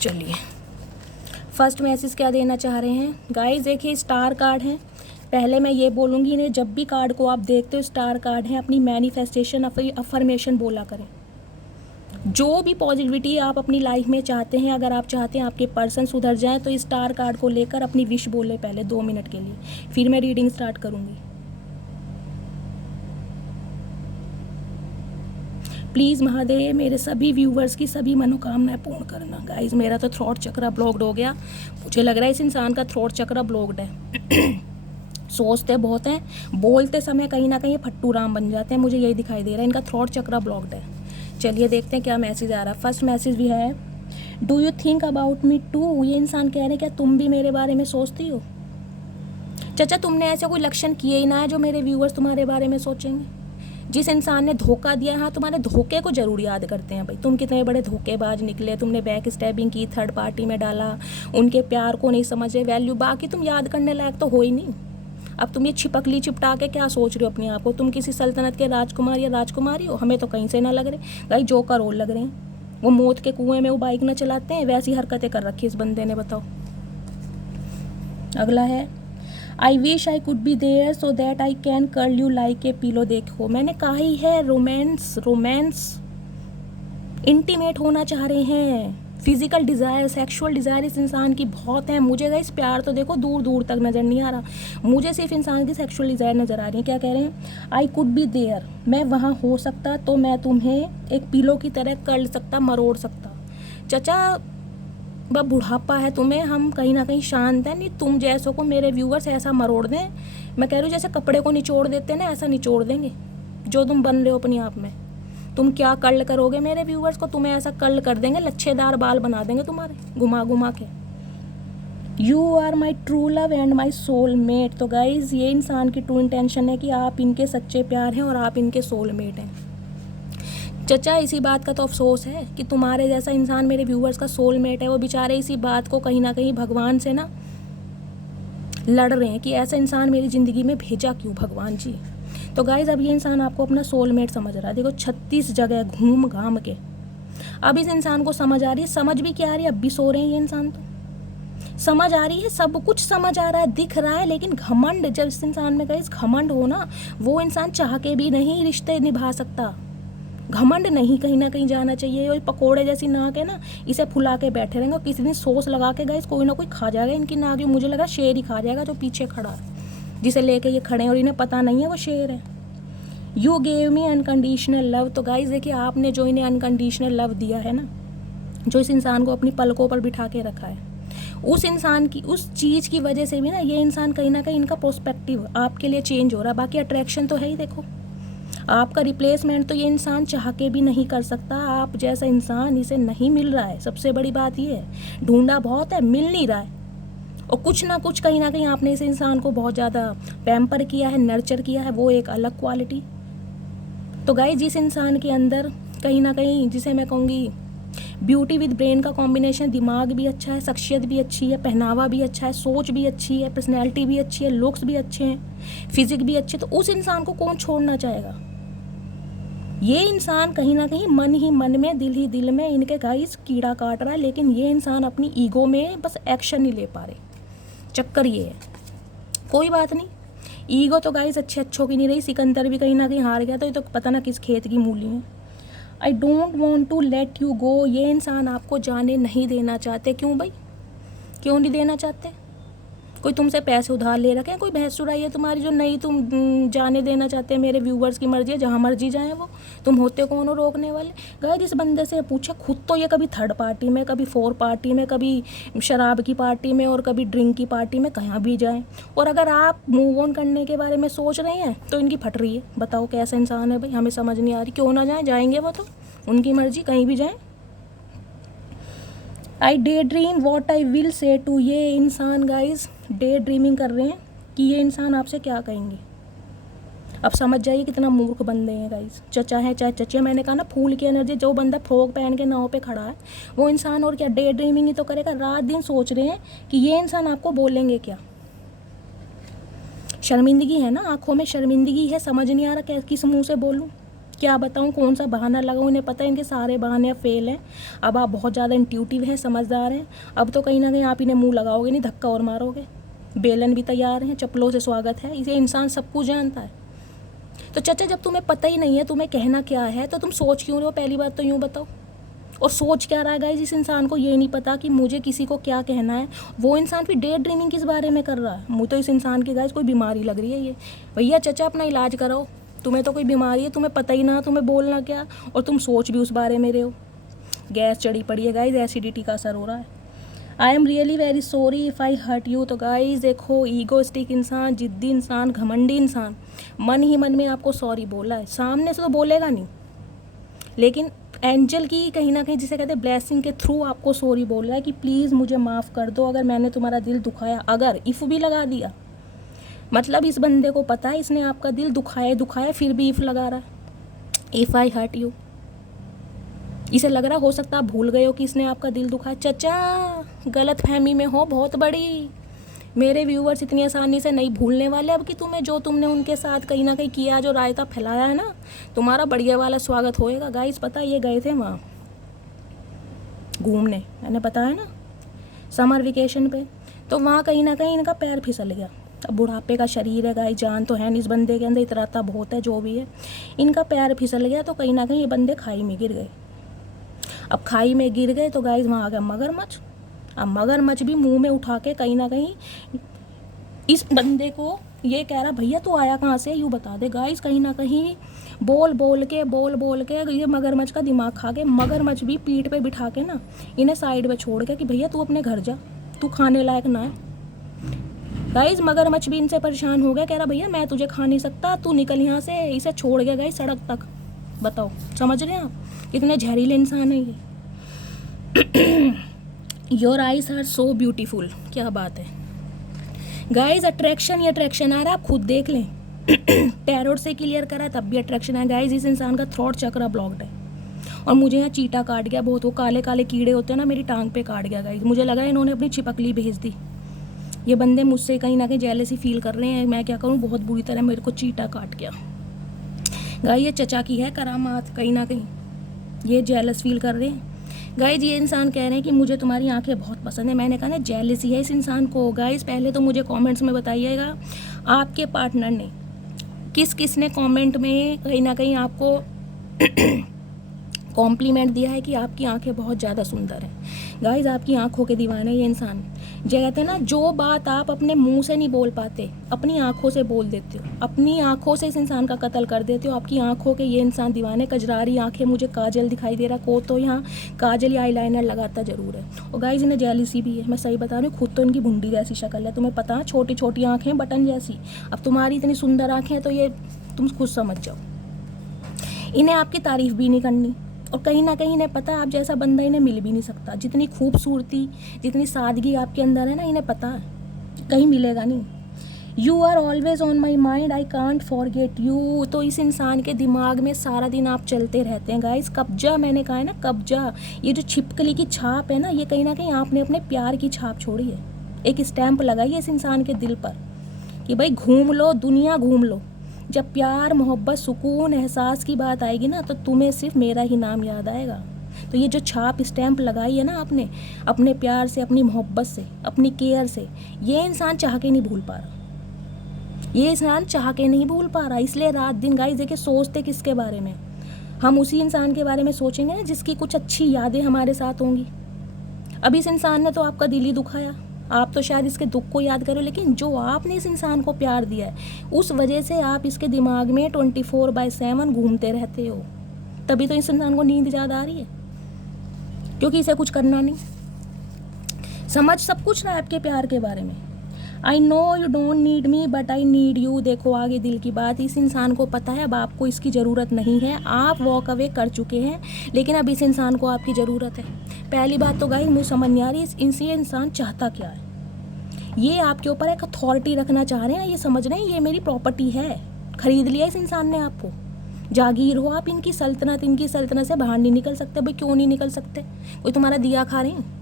चलिए, फर्स्ट मैसेज क्या देना चाह रहे हैं गाइस। देखिए, स्टार कार्ड है। पहले मैं ये बोलूँगी इन्हें, जब भी कार्ड को आप देखते हो स्टार कार्ड है, अपनी मैनिफेस्टेशन अफर्मेशन बोला करें। जो भी पॉजिटिविटी आप अपनी लाइफ में चाहते हैं, अगर आप चाहते हैं आपके पर्सन सुधर जाएं, तो इस स्टार कार्ड को लेकर अपनी विश बोले पहले 2 मिनट के लिए, फिर मैं रीडिंग स्टार्ट करूँगी। प्लीज़ महादेव मेरे सभी व्यूवर्स की सभी मनोकामनाएं पूर्ण करना। गाइस, मेरा तो थ्रोट चक्रा ब्लॉक्ड हो गया। मुझे लग रहा है इस इंसान का थ्रोट चक्रा ब्लॉक्ड है। सोचते बहुत हैं, बोलते समय कहीं ना कहीं फट्टू राम बन जाते हैं। मुझे यही दिखाई दे रहा है, इनका थ्रोट चक्रा ब्लॉक्ड है। चलिए देखते हैं क्या मैसेज आ रहा है। फर्स्ट मैसेज भी है, do you think about me too. ये इंसान कह रहे हैं क्या तुम भी मेरे बारे में सोचती हो। चाचा, तुमने ऐसे कोई लक्षण किए ही ना है जो मेरे व्यूवर्स तुम्हारे बारे में सोचेंगे। जिस इंसान ने धोखा दिया, हाँ तुम्हारे धोखे को जरूर याद करते हैं भाई, तुम कितने बड़े धोखेबाज निकले। तुमने बैक स्टैबिंग की, थर्ड पार्टी में डाला, उनके प्यार को नहीं समझे वैल्यू। बाकी तुम याद करने लायक तो हो ही नहीं। अब तुम ये छिपकली चिपटा के क्या सोच रहे हो अपने आप को, तुम किसी सल्तनत के राजकुमार या राजकुमारी हो। हमें तो कहीं से ना लग रहे भाई, जोकर रोल लग रहे हैं। वो मौत के कुएं में वो बाइक ना चलाते हैं, वैसी हरकतें कर रखी इस बंदे ने। बताओ। अगला है, I wish I could be there so that I can curl you like a pillow. देखो, मैंने कहा ही है, रोमांस इंटीमेट होना चाह रहे हैं। फिजिकल डिज़ायर, सेक्सुअल डिज़ायर इस इंसान की बहुत है। मुझे गाइस प्यार तो देखो दूर दूर तक नज़र नहीं आ रहा, मुझे सिर्फ इंसान की सेक्सुअल डिज़ायर नज़र आ रही है। क्या कह रहे हैं, आई कुड बी देयर, मैं वहाँ हो सकता तो मैं तुम्हें एक पिलो की तरह कर सकता, मरोड़ सकता। चाचा, बस बुढ़ापा है तुम्हें, हम कहीं ना कहीं शांत हैं। नहीं तुम जैसों को मेरे व्यूवर्स ऐसा मरोड़ दें, मैं कह रही हूँ जैसे कपड़े को निचोड़ देते हैं ना, ऐसा निचोड़ देंगे जो तुम बन रहे हो अपने आप में। तुम क्या कर्ल करोगे मेरे व्यूवर्स को, तुम्हें ऐसा कर्ल कर देंगे, लच्छेदार बाल बना देंगे तुम्हारे घुमा घुमा के। You are my true love and my soul mate. तो गाइज, ये इंसान की ट्रू इंटेंशन है कि आप इनके सच्चे प्यार हैं और आप इनके सोल मेट हैं। चचा, इसी बात का तो अफसोस है कि तुम्हारे जैसा इंसान मेरे व्यूवर्स का सोलमेट है। वो बेचारे इसी बात को कहीं ना कहीं भगवान से ना लड़ रहे हैं कि ऐसा इंसान मेरी ज़िंदगी में भेजा क्यों भगवान जी। तो गाइज अब ये इंसान आपको अपना सोलमेट समझ रहा है। देखो 36 जगह घूम घाम के अब इस इंसान को समझ आ रही है। समझ भी क्या आ रही है, अब भी सो रहे हैं ये इंसान, तो समझ आ रही है, सब कुछ समझ आ रहा है, दिख रहा है। लेकिन घमंड, जब इस इंसान में गाइज घमंड हो ना, वो इंसान चाह के भी नहीं रिश्ते निभा सकता। घमंड नहीं कहीं ना कहीं जाना चाहिए। और पकोड़े जैसी नाक है ना, इसे फुला के बैठे रहेंगे और किसी दिन सॉस लगा के गाइस कोई ना कोई खा जाएगा इनकी नाक। मुझे लगा शेर ही खा जाएगा जो पीछे खड़ा है, जिसे लेके ये खड़े हैं और इन्हें पता नहीं है वो शेर है। You gave me unconditional love. तो गाइस देखिए, आपने जो इन्हें अनकंडीशनल लव दिया है ना, जो इस इंसान को अपनी पलकों पर बिठा के रखा है, उस इंसान की, उस चीज़ की वजह से भी ना ये इंसान कहीं ना कहीं, इनका पर्सपेक्टिव आपके लिए चेंज हो रहा है। बाकी अट्रैक्शन तो है ही। देखो, आपका रिप्लेसमेंट तो ये इंसान चाह के भी नहीं कर सकता। आप जैसा इंसान इसे नहीं मिल रहा है, सबसे बड़ी बात ये है। ढूंढा बहुत है, मिल नहीं रहा है। और कुछ ना कुछ कहीं ना कहीं आपने इस इंसान को बहुत ज़्यादा पैम्पर किया है, नर्चर किया है, वो एक अलग क्वालिटी। तो गाइस, जिस इंसान के अंदर कहीं ना कहीं, जिसे मैं कहूँगी ब्यूटी विद ब्रेन का कॉम्बिनेशन, दिमाग भी अच्छा है, शख्सियत भी अच्छी है, पहनावा भी अच्छा है, सोच भी अच्छी है, पर्सनैलिटी भी अच्छी है, लुक्स भी अच्छे हैं, फिजिक भी अच्छे, तो उस इंसान को कौन छोड़ना चाहेगा। ये इंसान कहीं ना कहीं मन ही मन में, दिल ही दिल में इनके गाइस कीड़ा काट रहा है। लेकिन ये इंसान अपनी ईगो में बस एक्शन नहीं ले पा रहे। चक्कर ये है। कोई बात नहीं, ईगो तो गाइस अच्छों की नहीं रही। सिकंदर भी कहीं ना कहीं हार गया, तो ये तो पता ना किस खेत की मूली है। I don't want to let you go. ये इंसान आपको जाने नहीं देना चाहते। क्यों भाई, क्यों नहीं देना चाहते? कोई तुमसे पैसे उधार ले रखे हैं, कोई भैंस चुराई है तुम्हारी जो नहीं तुम जाने देना चाहते? मेरे व्यूवर्स की मर्जी है, जहाँ मर्जी जाएं वो। तुम होते कौन हो रोकने वाले? गाइस, इस बंदे से पूछा, खुद तो ये कभी थर्ड पार्टी में, कभी फोर पार्टी में, कभी शराब की पार्टी में और कभी ड्रिंक की पार्टी में, कहाँ भी जाएं। और अगर आप मूव ऑन करने के बारे में सोच रहे हैं तो इनकी फट रही है। बताओ कैसा इंसान है भाई, हमें समझ नहीं आ रही। क्यों ना जाएँ, जाएंगे वो तो, उनकी मर्जी, कहीं भी जाएँ। I daydream what I will say to. ये इंसान गाइज डे ड्रीमिंग कर रहे हैं कि ये इंसान आपसे क्या कहेंगे। अब समझ जाइए कितना मूर्ख बंदे हैं गाइज। चचा है चाहे चचे, मैंने कहा ना, फूल की एनर्जी। जो बंदा फ्रॉक पहन के नाव पे खड़ा है वो इंसान और क्या डे ड्रीमिंग ही तो करेगा। रात दिन सोच रहे हैं कि ये इंसान आपको बोलेंगे क्या। शर्मिंदगी है ना, आंखों में शर्मिंदगी है। समझ नहीं आ रहा किस मुँह से बोलूँ, क्या बताऊँ, कौन सा बहाना लगाऊँ। इन्हें पता है इनके सारे बहाने अब फेल हैं। अब आप बहुत ज़्यादा इंट्यूटिव हैं, समझदार हैं। अब तो कहीं ना कहीं आप इन्हें मुंह लगाओगे नहीं, धक्का और मारोगे। बेलन भी तैयार हैं, चप्पलों से स्वागत है। इसे इंसान सब कुछ जानता है। तो चाचा, जब तुम्हें पता ही नहीं है तुम्हें कहना क्या है, तो तुम सोच क्यों रहे हो? पहली बात तो यूँ बताओ। और सोच क्या रहा है गाइस, इस इंसान को ये नहीं पता कि मुझे किसी को क्या कहना है। वो इंसान फिर डे ड्रीमिंग किस बारे में कर रहा है? मुझे तो इस इंसान की गाइस कोई बीमारी लग रही है। ये भैया चाचा, अपना इलाज कराओ। तुम्हें तो कोई बीमारी है, तुम्हें पता ही ना तुम्हें बोलना क्या, और तुम सोच भी उस बारे में रहे हो। गैस चढ़ी पड़ी है गाइज, एसिडिटी का असर हो रहा है। I am really very sorry if I hurt you. तो गाइज देखो, ईगोस्टिक इंसान, जिद्दी इंसान, घमंडी इंसान मन ही मन में आपको सॉरी बोला है। सामने से तो बोलेगा नहीं, लेकिन एंजल की कहीं ना कहीं, जिसे कहते हैं ब्लेसिंग के थ्रू, आपको सॉरी बोल रहा है कि प्लीज़ मुझे माफ़ कर दो अगर मैंने तुम्हारा दिल दुखाया। अगर इफ़ भी लगा दिया, मतलब इस बंदे को पता है इसने आपका दिल दुखाया फिर भी इफ़ लगा रहा है। इफ़ आई हर्ट यू, इसे लग रहा हो सकता है भूल गए हो कि इसने आपका दिल दुखाया। चचा, गलत फहमी में हो बहुत बड़ी। मेरे व्यूवर्स इतनी आसानी से नहीं भूलने वाले अब कि तुम्हें, जो तुमने उनके साथ कहीं ना कहीं किया, जो रायता फैलाया है ना, तुम्हारा बढ़िया वाला स्वागत होएगा। गाइस पता है, ये गए थे वहाँ घूमने, मैंने बताया ना, समर वेकेशन पे। तो वहाँ कहीं ना कहीं इनका पैर फिसल गया। अब बुढ़ापे का शरीर है गाइस, जान तो है नहीं इस बंदे के अंदर, इतराता बहुत है, जो भी है। इनका पैर फिसल गया तो कहीं ना कहीं ये बंदे खाई में गिर गए। अब खाई में गिर गए तो गाइस वहाँ आ गया मगरमच्छ। अब मगरमच्छ भी मुंह में उठा के कहीं ना कहीं इस बंदे को ये कह रहा, भैया तू आया कहाँ से, यूँ बता दे। गाइस कहीं ना कहीं बोल बोल के ये मगरमच्छ का दिमाग खा गए। मगरमच्छ भी पीठ पे बिठा के ना इन्हें साइड में छोड़ के कि भैया तू अपने घर जा, तू खाने लायक ना है। गाइस मगरमच्छ भी इनसे परेशान हो गया, कह रहा भैया मैं तुझे खा नहीं सकता, तू निकल यहाँ से। इसे छोड़ गया गाइस सड़क तक। बताओ, समझ रहे हैं आप कितने जहरीले इंसान है ये। Your eyes are so beautiful. क्या बात है गाइज, अट्रैक्शन ही अट्रैक्शन आ रहा है, आप खुद देख लें। टैरोट से क्लियर करा तब भी अट्रैक्शन है गाइज। इस इंसान का थ्रॉट चक्र ब्लॉक्ड है और मुझे यहाँ चीटा काट गया बहुत। वो काले काले कीड़े होते हैं ना, मेरी टांग पे काट गया गाइज। मुझे लगा इन्होंने अपनी छिपकली भेज दी। ये बंदे मुझसे कहीं ना कहीं जेलसी फील कर रहे हैं। मैं क्या करूँ, बहुत बुरी तरह मेरे को चीटा काट गया। गाइस ये चचा की है करामात, कहीं ना कहीं ये जेलस फील कर रहे हैं। गाइस ये इंसान कह रहे हैं कि मुझे तुम्हारी आंखें बहुत पसंद है। मैंने कहा ना जेलसी है इस इंसान को। गाइस पहले तो मुझे कमेंट्स में बताइएगा आपके पार्टनर ने किस किस ने कमेंट में कहीं ना कहीं आपको कॉम्प्लीमेंट दिया है कि आपकी आंखें बहुत ज़्यादा सुंदर हैं। गाइस आपकी आंखों के दीवाने ये इंसान। जो कहते हैं ना, जो बात आप अपने मुंह से नहीं बोल पाते अपनी आंखों से बोल देते हो, अपनी आंखों से इस इंसान का कत्ल कर देते हो। आपकी आंखों के ये इंसान दीवाने। कजरारी आंखें, मुझे काजल दिखाई दे रहा, को तो यहाँ काजल या आईलाइनर लगाता ज़रूर है। और गाइस इन्हें जेलिसी भी है, मैं सही बता रही हूँ। खुद तो इनकी भुंडी जैसी शक्ल है, तुम्हें पता है, छोटी छोटी आँखें बटन जैसी। अब तुम्हारी इतनी सुंदर आँखें हैं तो ये तुम खुद समझ जाओ। इन्हें आपकी तारीफ़ भी नहीं करनी, और कहीं ना कहीं इन्हें पता है आप जैसा बंदा इन्हें मिल भी नहीं सकता। जितनी खूबसूरती, जितनी सादगी आपके अंदर है ना, इन्हें पता है कहीं मिलेगा नहीं। You are always on my mind, I can't forget you. तो इस इंसान के दिमाग में सारा दिन आप चलते रहते हैं। गाइस कब्जा, मैंने कहा है ना कब्जा, ये जो छिपकली की छाप है ना, ये कहीं ना कहीं आपने अपने प्यार की छाप छोड़ी है। एक स्टैंप लगाई है इस इंसान के दिल पर कि भाई घूम लो, दुनिया घूम लो। जब प्यार, मोहब्बत, सुकून, एहसास की बात आएगी ना, तो तुम्हें सिर्फ मेरा ही नाम याद आएगा। तो ये जो छाप स्टैंप लगाई है ना आपने अपने प्यार से, अपनी मोहब्बत से, अपनी केयर से, ये इंसान चाह के नहीं भूल पा रहा। ये इंसान चाह के नहीं भूल पा रहा। इसलिए रात दिन गाइस देखिए सोचते किसके बारे में, हम उसी इंसान के बारे में सोचेंगे ना जिसकी कुछ अच्छी यादें हमारे साथ होंगी। अब इस इंसान ने तो आपका दिल ही दुखाया, आप तो शायद इसके दुख को याद करो, लेकिन जो आपने इस इंसान को प्यार दिया है उस वजह से आप इसके दिमाग में 24/7 घूमते रहते हो। तभी तो इस इंसान को नींद ज़्यादा आ रही है, क्योंकि इसे कुछ करना नहीं। समझ सब कुछ रहा है आपके प्यार के बारे में। आई know you don't need me but I need you. देखो आगे दिल की बात, इस इंसान को पता है अब आपको इसकी ज़रूरत नहीं है, आप वॉक अवे कर चुके हैं, लेकिन अब इस इंसान को आपकी ज़रूरत है। पहली बात तो गाइस मुझे समझ नहीं आ रही इनसे इंसान चाहता क्या है। ये आपके ऊपर एक अथॉरिटी रखना चाह रहे हैं, ये समझ रहे हैं ये मेरी प्रॉपर्टी है। खरीद लिया इस इंसान ने आपको, जागीर हो आप इनकी सल्तनत से बाहर नहीं निकल सकते। भाई क्यों नहीं निकल सकते? कोई तुम्हारा दिया खा रहे हैं?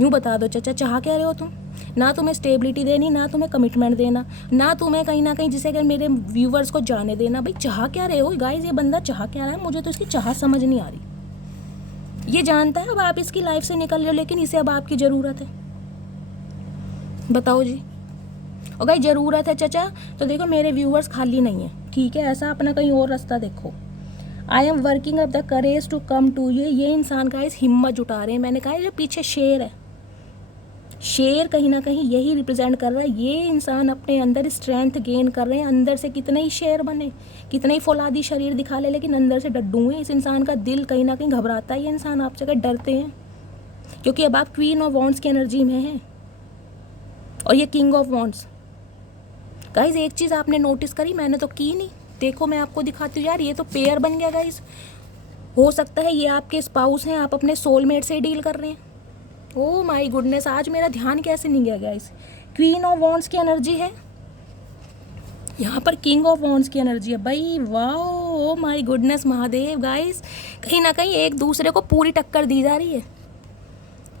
यूँ बता दो चाचा, चाह क्या रहे हो तुम? ना तुम्हें स्टेबिलिटी देनी, ना तुम्हें कमिटमेंट देना, ना तुम्हें कहीं ना कहीं जिसे अगर मेरे व्यूवर्स को जाने देना। भाई चाह क्या रहे हो गाइस? ये बंदा चाह क्या रहा है? मुझे तो इसकी चाह समझ नहीं आ रही। ये जानता है अब आप इसकी लाइफ से निकल रहे हो, लेकिन इसे अब आपकी ज़रूरत है। बताओ जी। और गाइस ज़रूरत है चाचा तो देखो मेरे व्यूवर्स खाली नहीं है, ठीक है? ऐसा अपना कहीं और रास्ता देखो। I am working up the courage to come to ये इंसान गाइस हिम्मत जुटा रहे हैं। मैंने कहा जो पीछे शेर है, शेर कहीं ना कहीं यही रिप्रेजेंट कर रहा है। ये इंसान अपने अंदर स्ट्रेंथ गेन कर रहे हैं। अंदर से कितने ही शेर बने, कितने ही फौलादी शरीर दिखा ले, लेकिन अंदर से डड्डू हैं। इस इंसान का दिल कहीं ना कहीं घबराता है। ये इंसान आपसे कहीं डरते हैं, क्योंकि अब आप क्वीन ऑफ वॉन्ड्स की एनर्जी में हैं और ये किंग ऑफ वॉन्ड्स। गाइज एक चीज़ आपने नोटिस करी, मैंने तो की नहीं, देखो मैं आपको दिखाती हूँ यार। ये तो पेयर बन गया गाइज। हो सकता है ये आपके स्पाउस हैं, आप अपने सोलमेट से डील कर रहे हैं। ओह माय गुडनेस, आज मेरा ध्यान कैसे नहीं गया गाइस। क्वीन ऑफ वॉन्ड्स की एनर्जी है, यहाँ पर किंग ऑफ वॉन्ड्स की एनर्जी है। भाई वाह, oh my goodness Mahadev. Guys कहीं ना कहीं एक दूसरे को पूरी टक्कर दी जा रही है।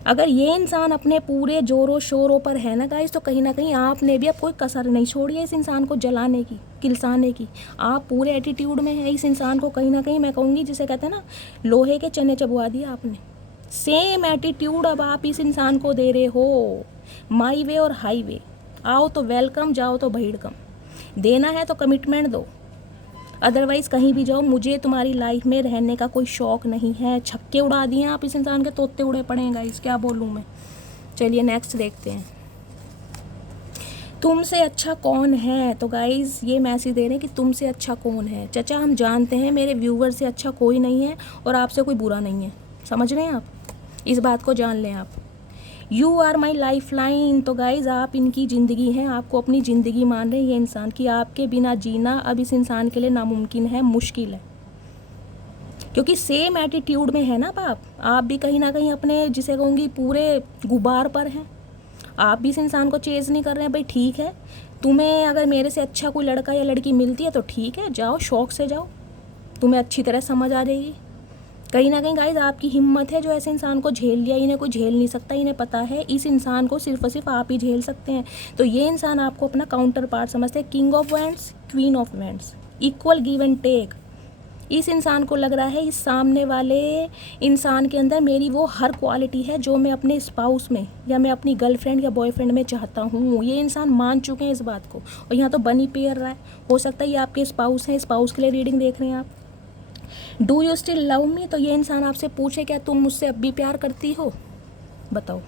अगर ये इंसान अपने पूरे जोरों शोरों पर है ना गाइस, तो कहीं ना कहीं आपने भी अब कोई कसर नहीं छोड़ी है इस इंसान को जलाने की, किलसाने की। आप पूरे एटीट्यूड में है। इस इंसान को कहीं ना कहीं मैं कहूँगी, जिसे कहते हैं ना लोहे के चने चबवा दिए आपने। सेम एटीट्यूड अब आप इस इंसान को दे रहे हो। माई वे और हाई वे, आओ तो वेलकम, जाओ तो भीड़कम। देना है तो कमिटमेंट दो, अदरवाइज़ कहीं भी जाओ, मुझे तुम्हारी लाइफ में रहने का कोई शौक़ नहीं है। छक्के उड़ा दिए आप इस इंसान के, तोते उड़े पड़े हैं गाइस, क्या बोलूँ मैं। चलिए नेक्स्ट देखते हैं। तुमसे अच्छा कौन है? तो गाइस ये मैसेज दे रहे हैं कि तुमसे अच्छा कौन है। चाचा हम जानते हैं मेरे व्यूवर से अच्छा कोई नहीं है और आपसे कोई बुरा नहीं है, समझ रहे हैं आप? इस बात को जान लें आप। You are my life line. तो गाइज आप इनकी ज़िंदगी हैं, आपको अपनी ज़िंदगी मान रहे हैं ये इंसान की। आपके बिना जीना अब इस इंसान के लिए नामुमकिन है, मुश्किल है, क्योंकि सेम एटीट्यूड में है ना आप भी कहीं ना कहीं अपने जिसे कहूँगी पूरे गुबार पर हैं। आप भी इस इंसान को चेज़ नहीं कर रहे हैं। भाई ठीक है, तुम्हें अगर मेरे से अच्छा कोई लड़का या लड़की मिलती है तो ठीक है, जाओ शौक़ से जाओ, तुम्हें अच्छी तरह समझ आ जाएगी। कहीं ना कहीं गाइज आपकी हिम्मत है जो ऐसे इंसान को झेल लिया। इन्हें कोई झेल नहीं सकता, इन्हें पता है इस इंसान को सिर्फ और सिर्फ आप ही झेल सकते हैं। तो ये इंसान आपको अपना काउंटर पार्ट समझते हैं। King of wands, queen of wands, equal give and take. इस इंसान को लग रहा है इस सामने वाले इंसान के अंदर मेरी वो हर क्वालिटी है जो मैं अपने स्पाउस में या मैं अपनी गर्लफ्रेंड या बॉयफ्रेंड में चाहता हूँ। ये इंसान मान चुके हैं इस बात को, और यहाँ तो बनी पेयर रहा है। हो सकता है ये आपके स्पाउस हैं, स्पाउस के लिए रीडिंग देख रहे हैं आप। Do you still love me, तो ये इंसान आपसे पूछे क्या तुम मुझसे अब भी प्यार करती हो, बताओ।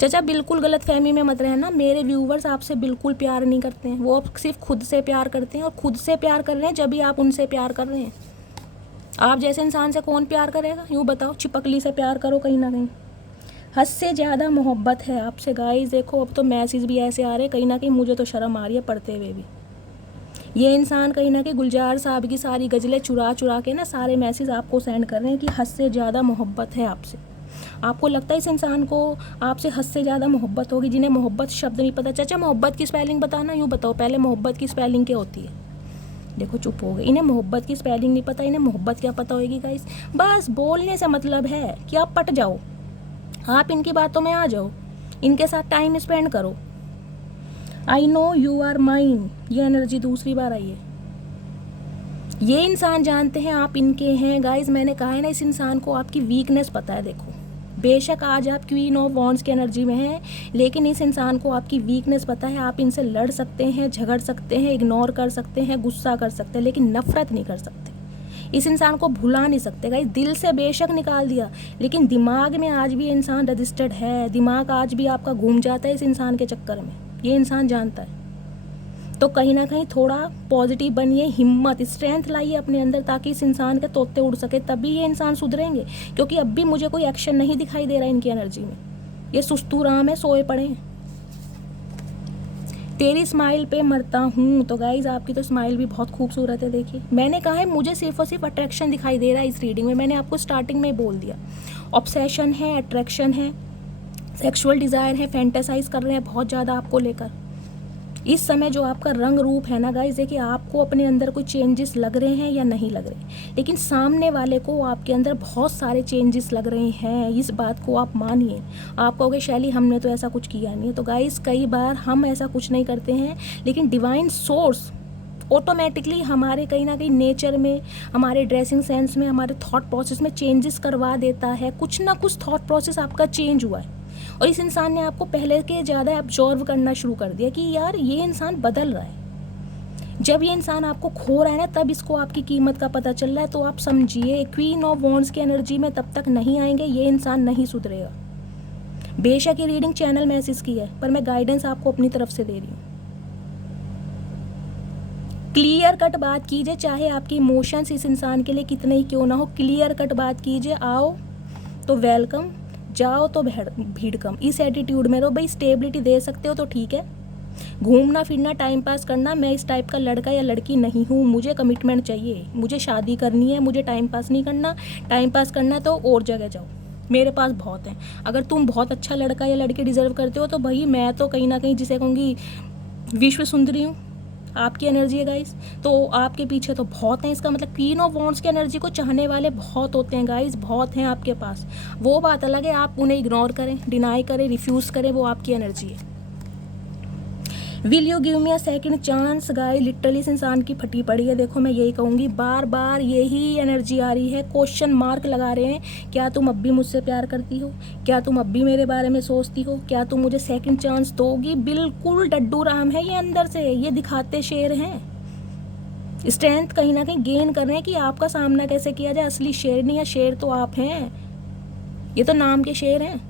चाचा बिल्कुल गलत फहमी में मत रहना, मेरे व्यूवर्स आपसे बिल्कुल प्यार नहीं करते हैं, वो सिर्फ खुद से प्यार करते हैं, और खुद से प्यार कर रहे हैं जब भी आप उनसे प्यार कर रहे हैं। आप जैसे इंसान से कौन प्यार करेगा, यूँ बताओ। चिपकली से प्यार करो कहीं ना कहीं। हद से ज़्यादा मोहब्बत है आपसे गाइस। देखो अब तो मैसेज भी ऐसे आ रहे हैं, कहीं ना कहीं मुझे तो शर्म आ रही है पढ़ते हुए भी। ये इंसान कहीं ना कहीं गुलजार साहब की सारी गज़लें चुरा चुरा के ना सारे मैसेज आपको सेंड कर रहे हैं कि हद से ज़्यादा मोहब्बत है आपसे। आपको लगता है इस इंसान को आपसे हद से ज़्यादा मोहब्बत होगी, जिन्हें मोहब्बत शब्द नहीं पता। चाचा मोहब्बत की स्पेलिंग बताना, यूँ बताओ पहले मोहब्बत की स्पेलिंग क्या होती है। देखो चुप हो गए, इन्हें मोहब्बत की स्पेलिंग नहीं पता, इन्हें मोहब्बत क्या पता होगी गाइस। बस बोलने से मतलब है कि आप पट जाओ, आप इनकी बातों में आ जाओ, इनके साथ टाइम स्पेंड करो। I know you are mine, ये एनर्जी दूसरी बार आई है। ये इंसान जानते हैं आप इनके हैं गाइस। मैंने कहा है ना इस इंसान को आपकी वीकनेस पता है। देखो बेशक आज आप क्वीन ऑफ वॉन्ड्स की एनर्जी में हैं, लेकिन इस इंसान को आपकी वीकनेस पता है। आप इनसे लड़ सकते हैं, झगड़ सकते हैं, इग्नोर कर सकते हैं, गुस्सा कर सकते हैं, लेकिन नफरत नहीं कर सकते। इस इंसान को भुला नहीं सकते गाइस। दिल से बेशक निकाल दिया, लेकिन दिमाग में आज भी इंसान रजिस्टर्ड है। दिमाग आज भी आपका घूम जाता है इस इंसान के चक्कर में, ये इंसान जानता है। तो कहीं ना कहीं थोड़ा पॉजिटिव बनिए, हिम्मत स्ट्रेंथ लाइए अपने अंदर, ताकि इस इंसान के तोते उड़ सके, तभी ये इंसान सुधरेंगे। क्योंकि अब भी मुझे कोई एक्शन नहीं दिखाई दे रहा इनकी एनर्जी में। ये सुस्तू राम है, सोए पड़े हैं। तेरी स्माइल पे मरता हूँ, तो गाइज आपकी तो स्माइल भी बहुत खूबसूरत है। देखिए मैंने कहा है मुझे सिर्फ और सिर्फ अट्रैक्शन दिखाई दे रहा है इस रीडिंग में। मैंने आपको स्टार्टिंग में बोल दिया, ऑब्सेशन है, अट्रैक्शन है, सेक्सुअल डिज़ायर है, फैंटेसाइज कर रहे हैं बहुत ज़्यादा आपको लेकर। इस समय जो आपका रंग रूप है ना गाइस, देखिए आपको अपने अंदर कोई चेंजेस लग रहे हैं या नहीं लग रहे, लेकिन सामने वाले को आपके अंदर बहुत सारे चेंजेस लग रहे हैं। इस बात को आप मानिए। आप कहोगे शैली हमने तो ऐसा कुछ किया नहीं है, तो गाइस कई बार हम ऐसा कुछ नहीं करते हैं, लेकिन डिवाइन सोर्स ऑटोमेटिकली हमारे कहीं ना कहीं नेचर में, हमारे ड्रेसिंग सेंस में, हमारे थॉट प्रोसेस में चेंजेस करवा देता है। कुछ ना कुछ थॉट प्रोसेस आपका चेंज हुआ है, और इस इंसान ने आपको पहले के ज़्यादा ऑब्जर्व करना शुरू कर दिया कि यार ये इंसान बदल रहा है। जब ये इंसान आपको खो रहा है ना, तब इसको आपकी कीमत का पता चल रहा है। तो आप समझिए क्वीन ऑफ वॉन्ड्स की एनर्जी में तब तक नहीं आएंगे, ये इंसान नहीं सुधरेगा। बेशक ये रीडिंग चैनल मैसेज की है, पर मैं गाइडेंस आपको अपनी तरफ से दे रही हूँ। क्लियर कट बात कीजिए, चाहे आपके इमोशंस इस इंसान के लिए कितने ही क्यों ना हो, क्लियर कट बात कीजिए। आओ तो वेलकम, जाओ तो भीड़ कम, इस एटीट्यूड में रहो। भाई स्टेबिलिटी दे सकते हो तो ठीक है, घूमना फिरना टाइम पास करना, मैं इस टाइप का लड़का या लड़की नहीं हूँ। मुझे कमिटमेंट चाहिए, मुझे शादी करनी है, मुझे टाइम पास नहीं करना। टाइम पास करना है तो और जगह जाओ, मेरे पास बहुत है। अगर तुम बहुत अच्छा लड़का या लड़की डिजर्व करते हो तो भाई मैं तो कहीं ना कहीं जिसे कहूँगी विश्व सुंदरी हूँ। आपकी एनर्जी है गाइस, तो आपके पीछे तो बहुत हैं। इसका मतलब क्वीन ऑफ वॉन्ड्स की एनर्जी को चाहने वाले बहुत होते हैं गाइस, बहुत हैं आपके पास। वो बात अलग है आप उन्हें इग्नोर करें, डिनाई करें, रिफ्यूज़ करें, वो आपकी एनर्जी है। Will you give me a second chance, guys literally इस इंसान की फटी पड़ी है। देखो मैं यही कहूँगी, बार बार यही एनर्जी आ रही है, क्वेश्चन मार्क लगा रहे हैं। क्या तुम अब भी मुझसे प्यार करती हो? क्या तुम अब भी मेरे बारे में सोचती हो? क्या तुम मुझे सेकंड चांस दोगी? बिल्कुल डड्डू राम है ये अंदर से, ये दिखाते शेर हैं। स्ट्रेंथ कहीं ना कहीं गेन कर रहे हैं कि आपका सामना कैसे किया जाए। असली शेर नहीं है, शेर तो आप हैं, ये तो नाम के शेर हैं।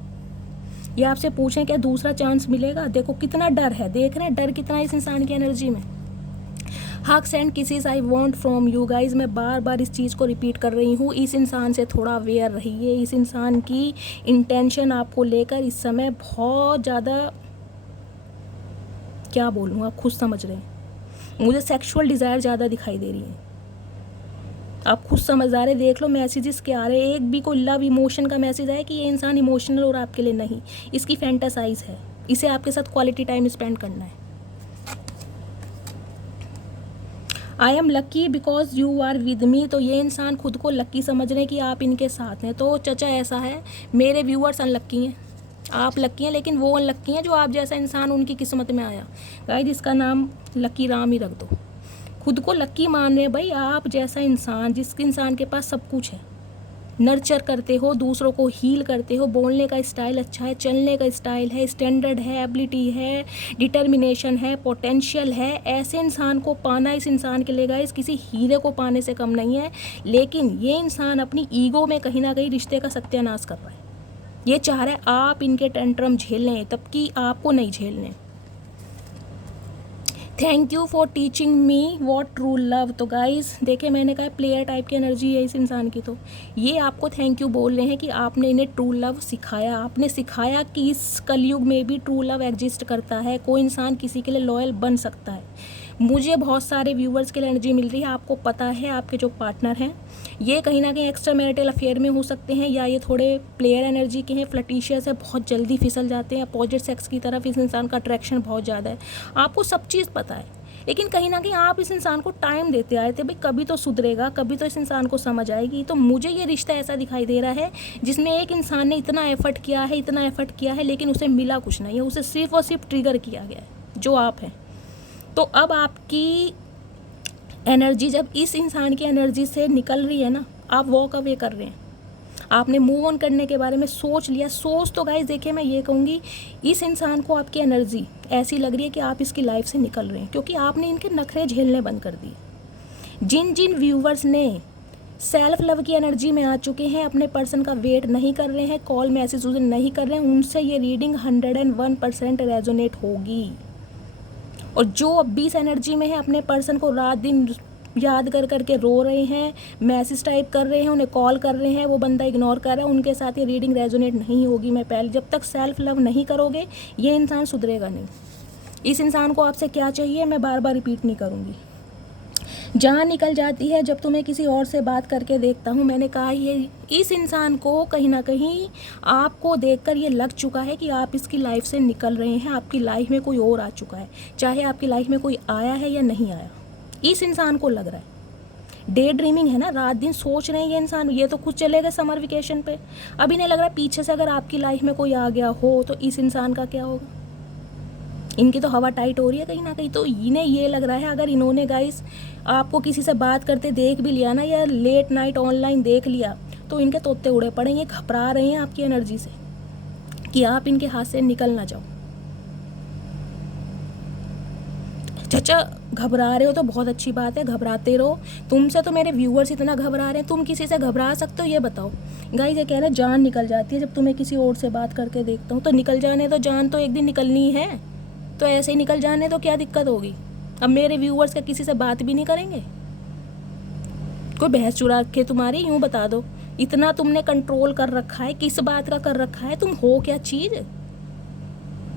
ये आपसे पूछें क्या दूसरा चांस मिलेगा? देखो कितना डर है, देख रहे हैं डर कितना है इस इंसान की एनर्जी में। Hugs and kisses I want from you guys, मैं बार बार इस चीज़ को रिपीट कर रही हूँ। इस इंसान से थोड़ा अवेयर रहिए। इस इंसान की इंटेंशन आपको लेकर इस समय बहुत ज़्यादा, क्या बोलूँ आप खुद समझ रहे हैं, मुझे सेक्सुअल डिज़ायर ज़्यादा दिखाई दे रही है। आप खुद समझदार है, देख लो मैसेजेस क्या आ रहे हैं। एक भी कोई लव इमोशन का मैसेज आया कि ये इंसान इमोशनल और आपके लिए नहीं, इसकी फैंटासाइज है, इसे आपके साथ क्वालिटी टाइम स्पेंड करना है। I am lucky because you are with me, तो ये इंसान खुद को लक्की समझ रहे हैं कि आप इनके साथ हैं। तो चचा ऐसा है, मेरे व्यूअर्स अनलक्की हैं, आप लक्की हैं, लेकिन वो अनलक्की हैं जो आप जैसा इंसान उनकी किस्मत में आया। गाइस इसका नाम लक्की राम ही रख दो, खुद को लकी मान रहे हैं भाई। आप जैसा इंसान, जिस इंसान के पास सब कुछ है, नर्चर करते हो, दूसरों को हील करते हो, बोलने का स्टाइल अच्छा है, चलने का स्टाइल है, स्टैंडर्ड है, एबिलिटी है, डिटर्मिनेशन है, पोटेंशियल है, ऐसे इंसान को पाना इस इंसान के लिए गाइस किसी हीरे को पाने से कम नहीं है। लेकिन ये इंसान अपनी ईगो में कहीं ना कहीं रिश्ते का सत्यानाश कर रहा है। ये चाह रहा है आप इनके टेंट्रम झेल लें, तब कि आपको नहीं झेलने। Thank you for teaching me what true love. तो गाइस देखिए, मैंने कहा प्लेयर टाइप की एनर्जी है इस इंसान की, तो ये आपको थैंक यू बोल रहे हैं कि आपने इन्हें ट्रू लव सिखाया। आपने सिखाया कि इस कलयुग में भी ट्रू लव एग्जिस्ट करता है, कोई इंसान किसी के लिए लॉयल बन सकता है। मुझे बहुत सारे व्यूवर्स के लिए एनर्जी मिल रही है। आपको पता है आपके जो पार्टनर हैं ये कहीं ना कहीं एक्स्ट्रा मैरिटल अफेयर में हो सकते हैं, या ये थोड़े प्लेयर एनर्जी के हैं, फ्लर्टिशियस है, बहुत जल्दी फिसल जाते हैं, अपोजिट सेक्स की तरफ इस इंसान का अट्रैक्शन बहुत ज़्यादा है। आपको सब चीज़ पता है, लेकिन कहीं ना कहीं आप इस इंसान को टाइम देते आए थे, भाई कभी तो सुधरेगा, कभी तो इस इंसान को समझ आएगी। तो मुझे ये रिश्ता ऐसा दिखाई दे रहा है जिसमें एक इंसान ने इतना एफर्ट किया है, इतना एफर्ट किया है, लेकिन उसे मिला कुछ नहीं है, उसे सिर्फ और सिर्फ ट्रिगर किया गया है, जो आप हैं। तो अब आपकी एनर्जी जब इस इंसान की एनर्जी से निकल रही है ना, आप वॉक अवे कर रहे हैं, आपने मूव ऑन करने के बारे में सोच लिया। सोच तो गाइस देखिए, मैं ये कहूँगी इस इंसान को आपकी एनर्जी ऐसी लग रही है कि आप इसकी लाइफ से निकल रहे हैं, क्योंकि आपने इनके नखरे झेलने बंद कर दिए। जिन जिन व्यूवर्स ने सेल्फ लव की एनर्जी में आ चुके हैं, अपने पर्सन का वेट नहीं कर रहे हैं, कॉल मैसेज नहीं कर रहे हैं, उनसे ये रीडिंग 101% रेजोनेट होगी। और जो अब 20 एनर्जी में है, अपने पर्सन को रात दिन याद कर करके रो रहे हैं, मैसेज टाइप कर रहे हैं, उन्हें कॉल कर रहे हैं, वो बंदा इग्नोर कर रहा है, उनके साथ ये रीडिंग रेजोनेट नहीं होगी। मैं पहले, जब तक सेल्फ लव नहीं करोगे ये इंसान सुधरेगा नहीं। इस इंसान को आपसे क्या चाहिए मैं बार बार रिपीट नहीं करूँगी। जान निकल जाती है जब तुम्हें किसी और से बात करके देखता हूँ। मैंने कहा ये इस इंसान को कहीं ना कहीं आपको देखकर ये लग चुका है कि आप इसकी लाइफ से निकल रहे हैं, आपकी लाइफ में कोई और आ चुका है, चाहे आपकी लाइफ में कोई आया है या नहीं आया, इस इंसान को लग रहा है। डे ड्रीमिंग है ना, रात दिन सोच रहे हैं ये इंसान। ये तो खुद चले गए समर वेकेशन पे, अभी नहीं लग रहा पीछे से अगर आपकी लाइफ में कोई आ गया हो तो इस इंसान का क्या होगा। इनकी तो हवा टाइट हो रही है कहीं ना कहीं। तो इन्हें ये लग रहा है अगर इन्होंने गाइस आपको किसी से बात करते देख भी लिया ना, या लेट नाइट ऑनलाइन देख लिया, तो इनके तोते उड़े पड़े। ये घबरा रहे हैं आपकी एनर्जी से कि आप इनके हाथ से निकल ना जाओ। चाचा घबरा रहे हो तो बहुत अच्छी बात है, घबराते रहो। तुमसे तो मेरे व्यूअर्स इतना घबरा रहे हैं, तुम किसी से घबरा सकते हो ये बताओ। गाइस ये कह रहे हैं जान निकल जाती है जब तुम्हें किसी और से बात करके देखता हूँ। तो निकल जाने तो, जान तो एक दिन निकलनी है, तो ऐसे ही निकल जाने तो क्या दिक्कत होगी। अब मेरे व्यूअर्स का किसी से बात भी नहीं करेंगे, कोई बहस चुरा रखे तुम्हारी, यूँ बता दो। इतना तुमने कंट्रोल कर रखा है, किस बात का कर रखा है, तुम हो क्या चीज़।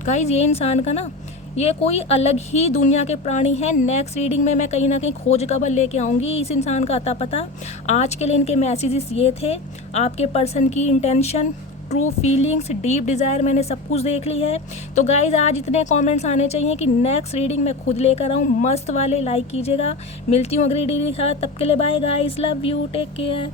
गाइस ये इंसान का ना, ये कोई अलग ही दुनिया के प्राणी है। नेक्स्ट रीडिंग में मैं कहीं ना कहीं खोज खबर लेके आऊँगी इस इंसान का अता पता। आज के लिए इनके मैसेजेस ये थे। आपके पर्सन की intention, true feelings, deep desire मैंने सब कुछ देख ली है। तो गाइज आज इतने कमेंट्स आने चाहिए कि नेक्स्ट रीडिंग मैं खुद लेकर आऊँ, मस्त वाले। लाइक कीजिएगा। मिलती हूँ अगली रीडिंग के साथ, तब के लिए bye guys, love you, take care.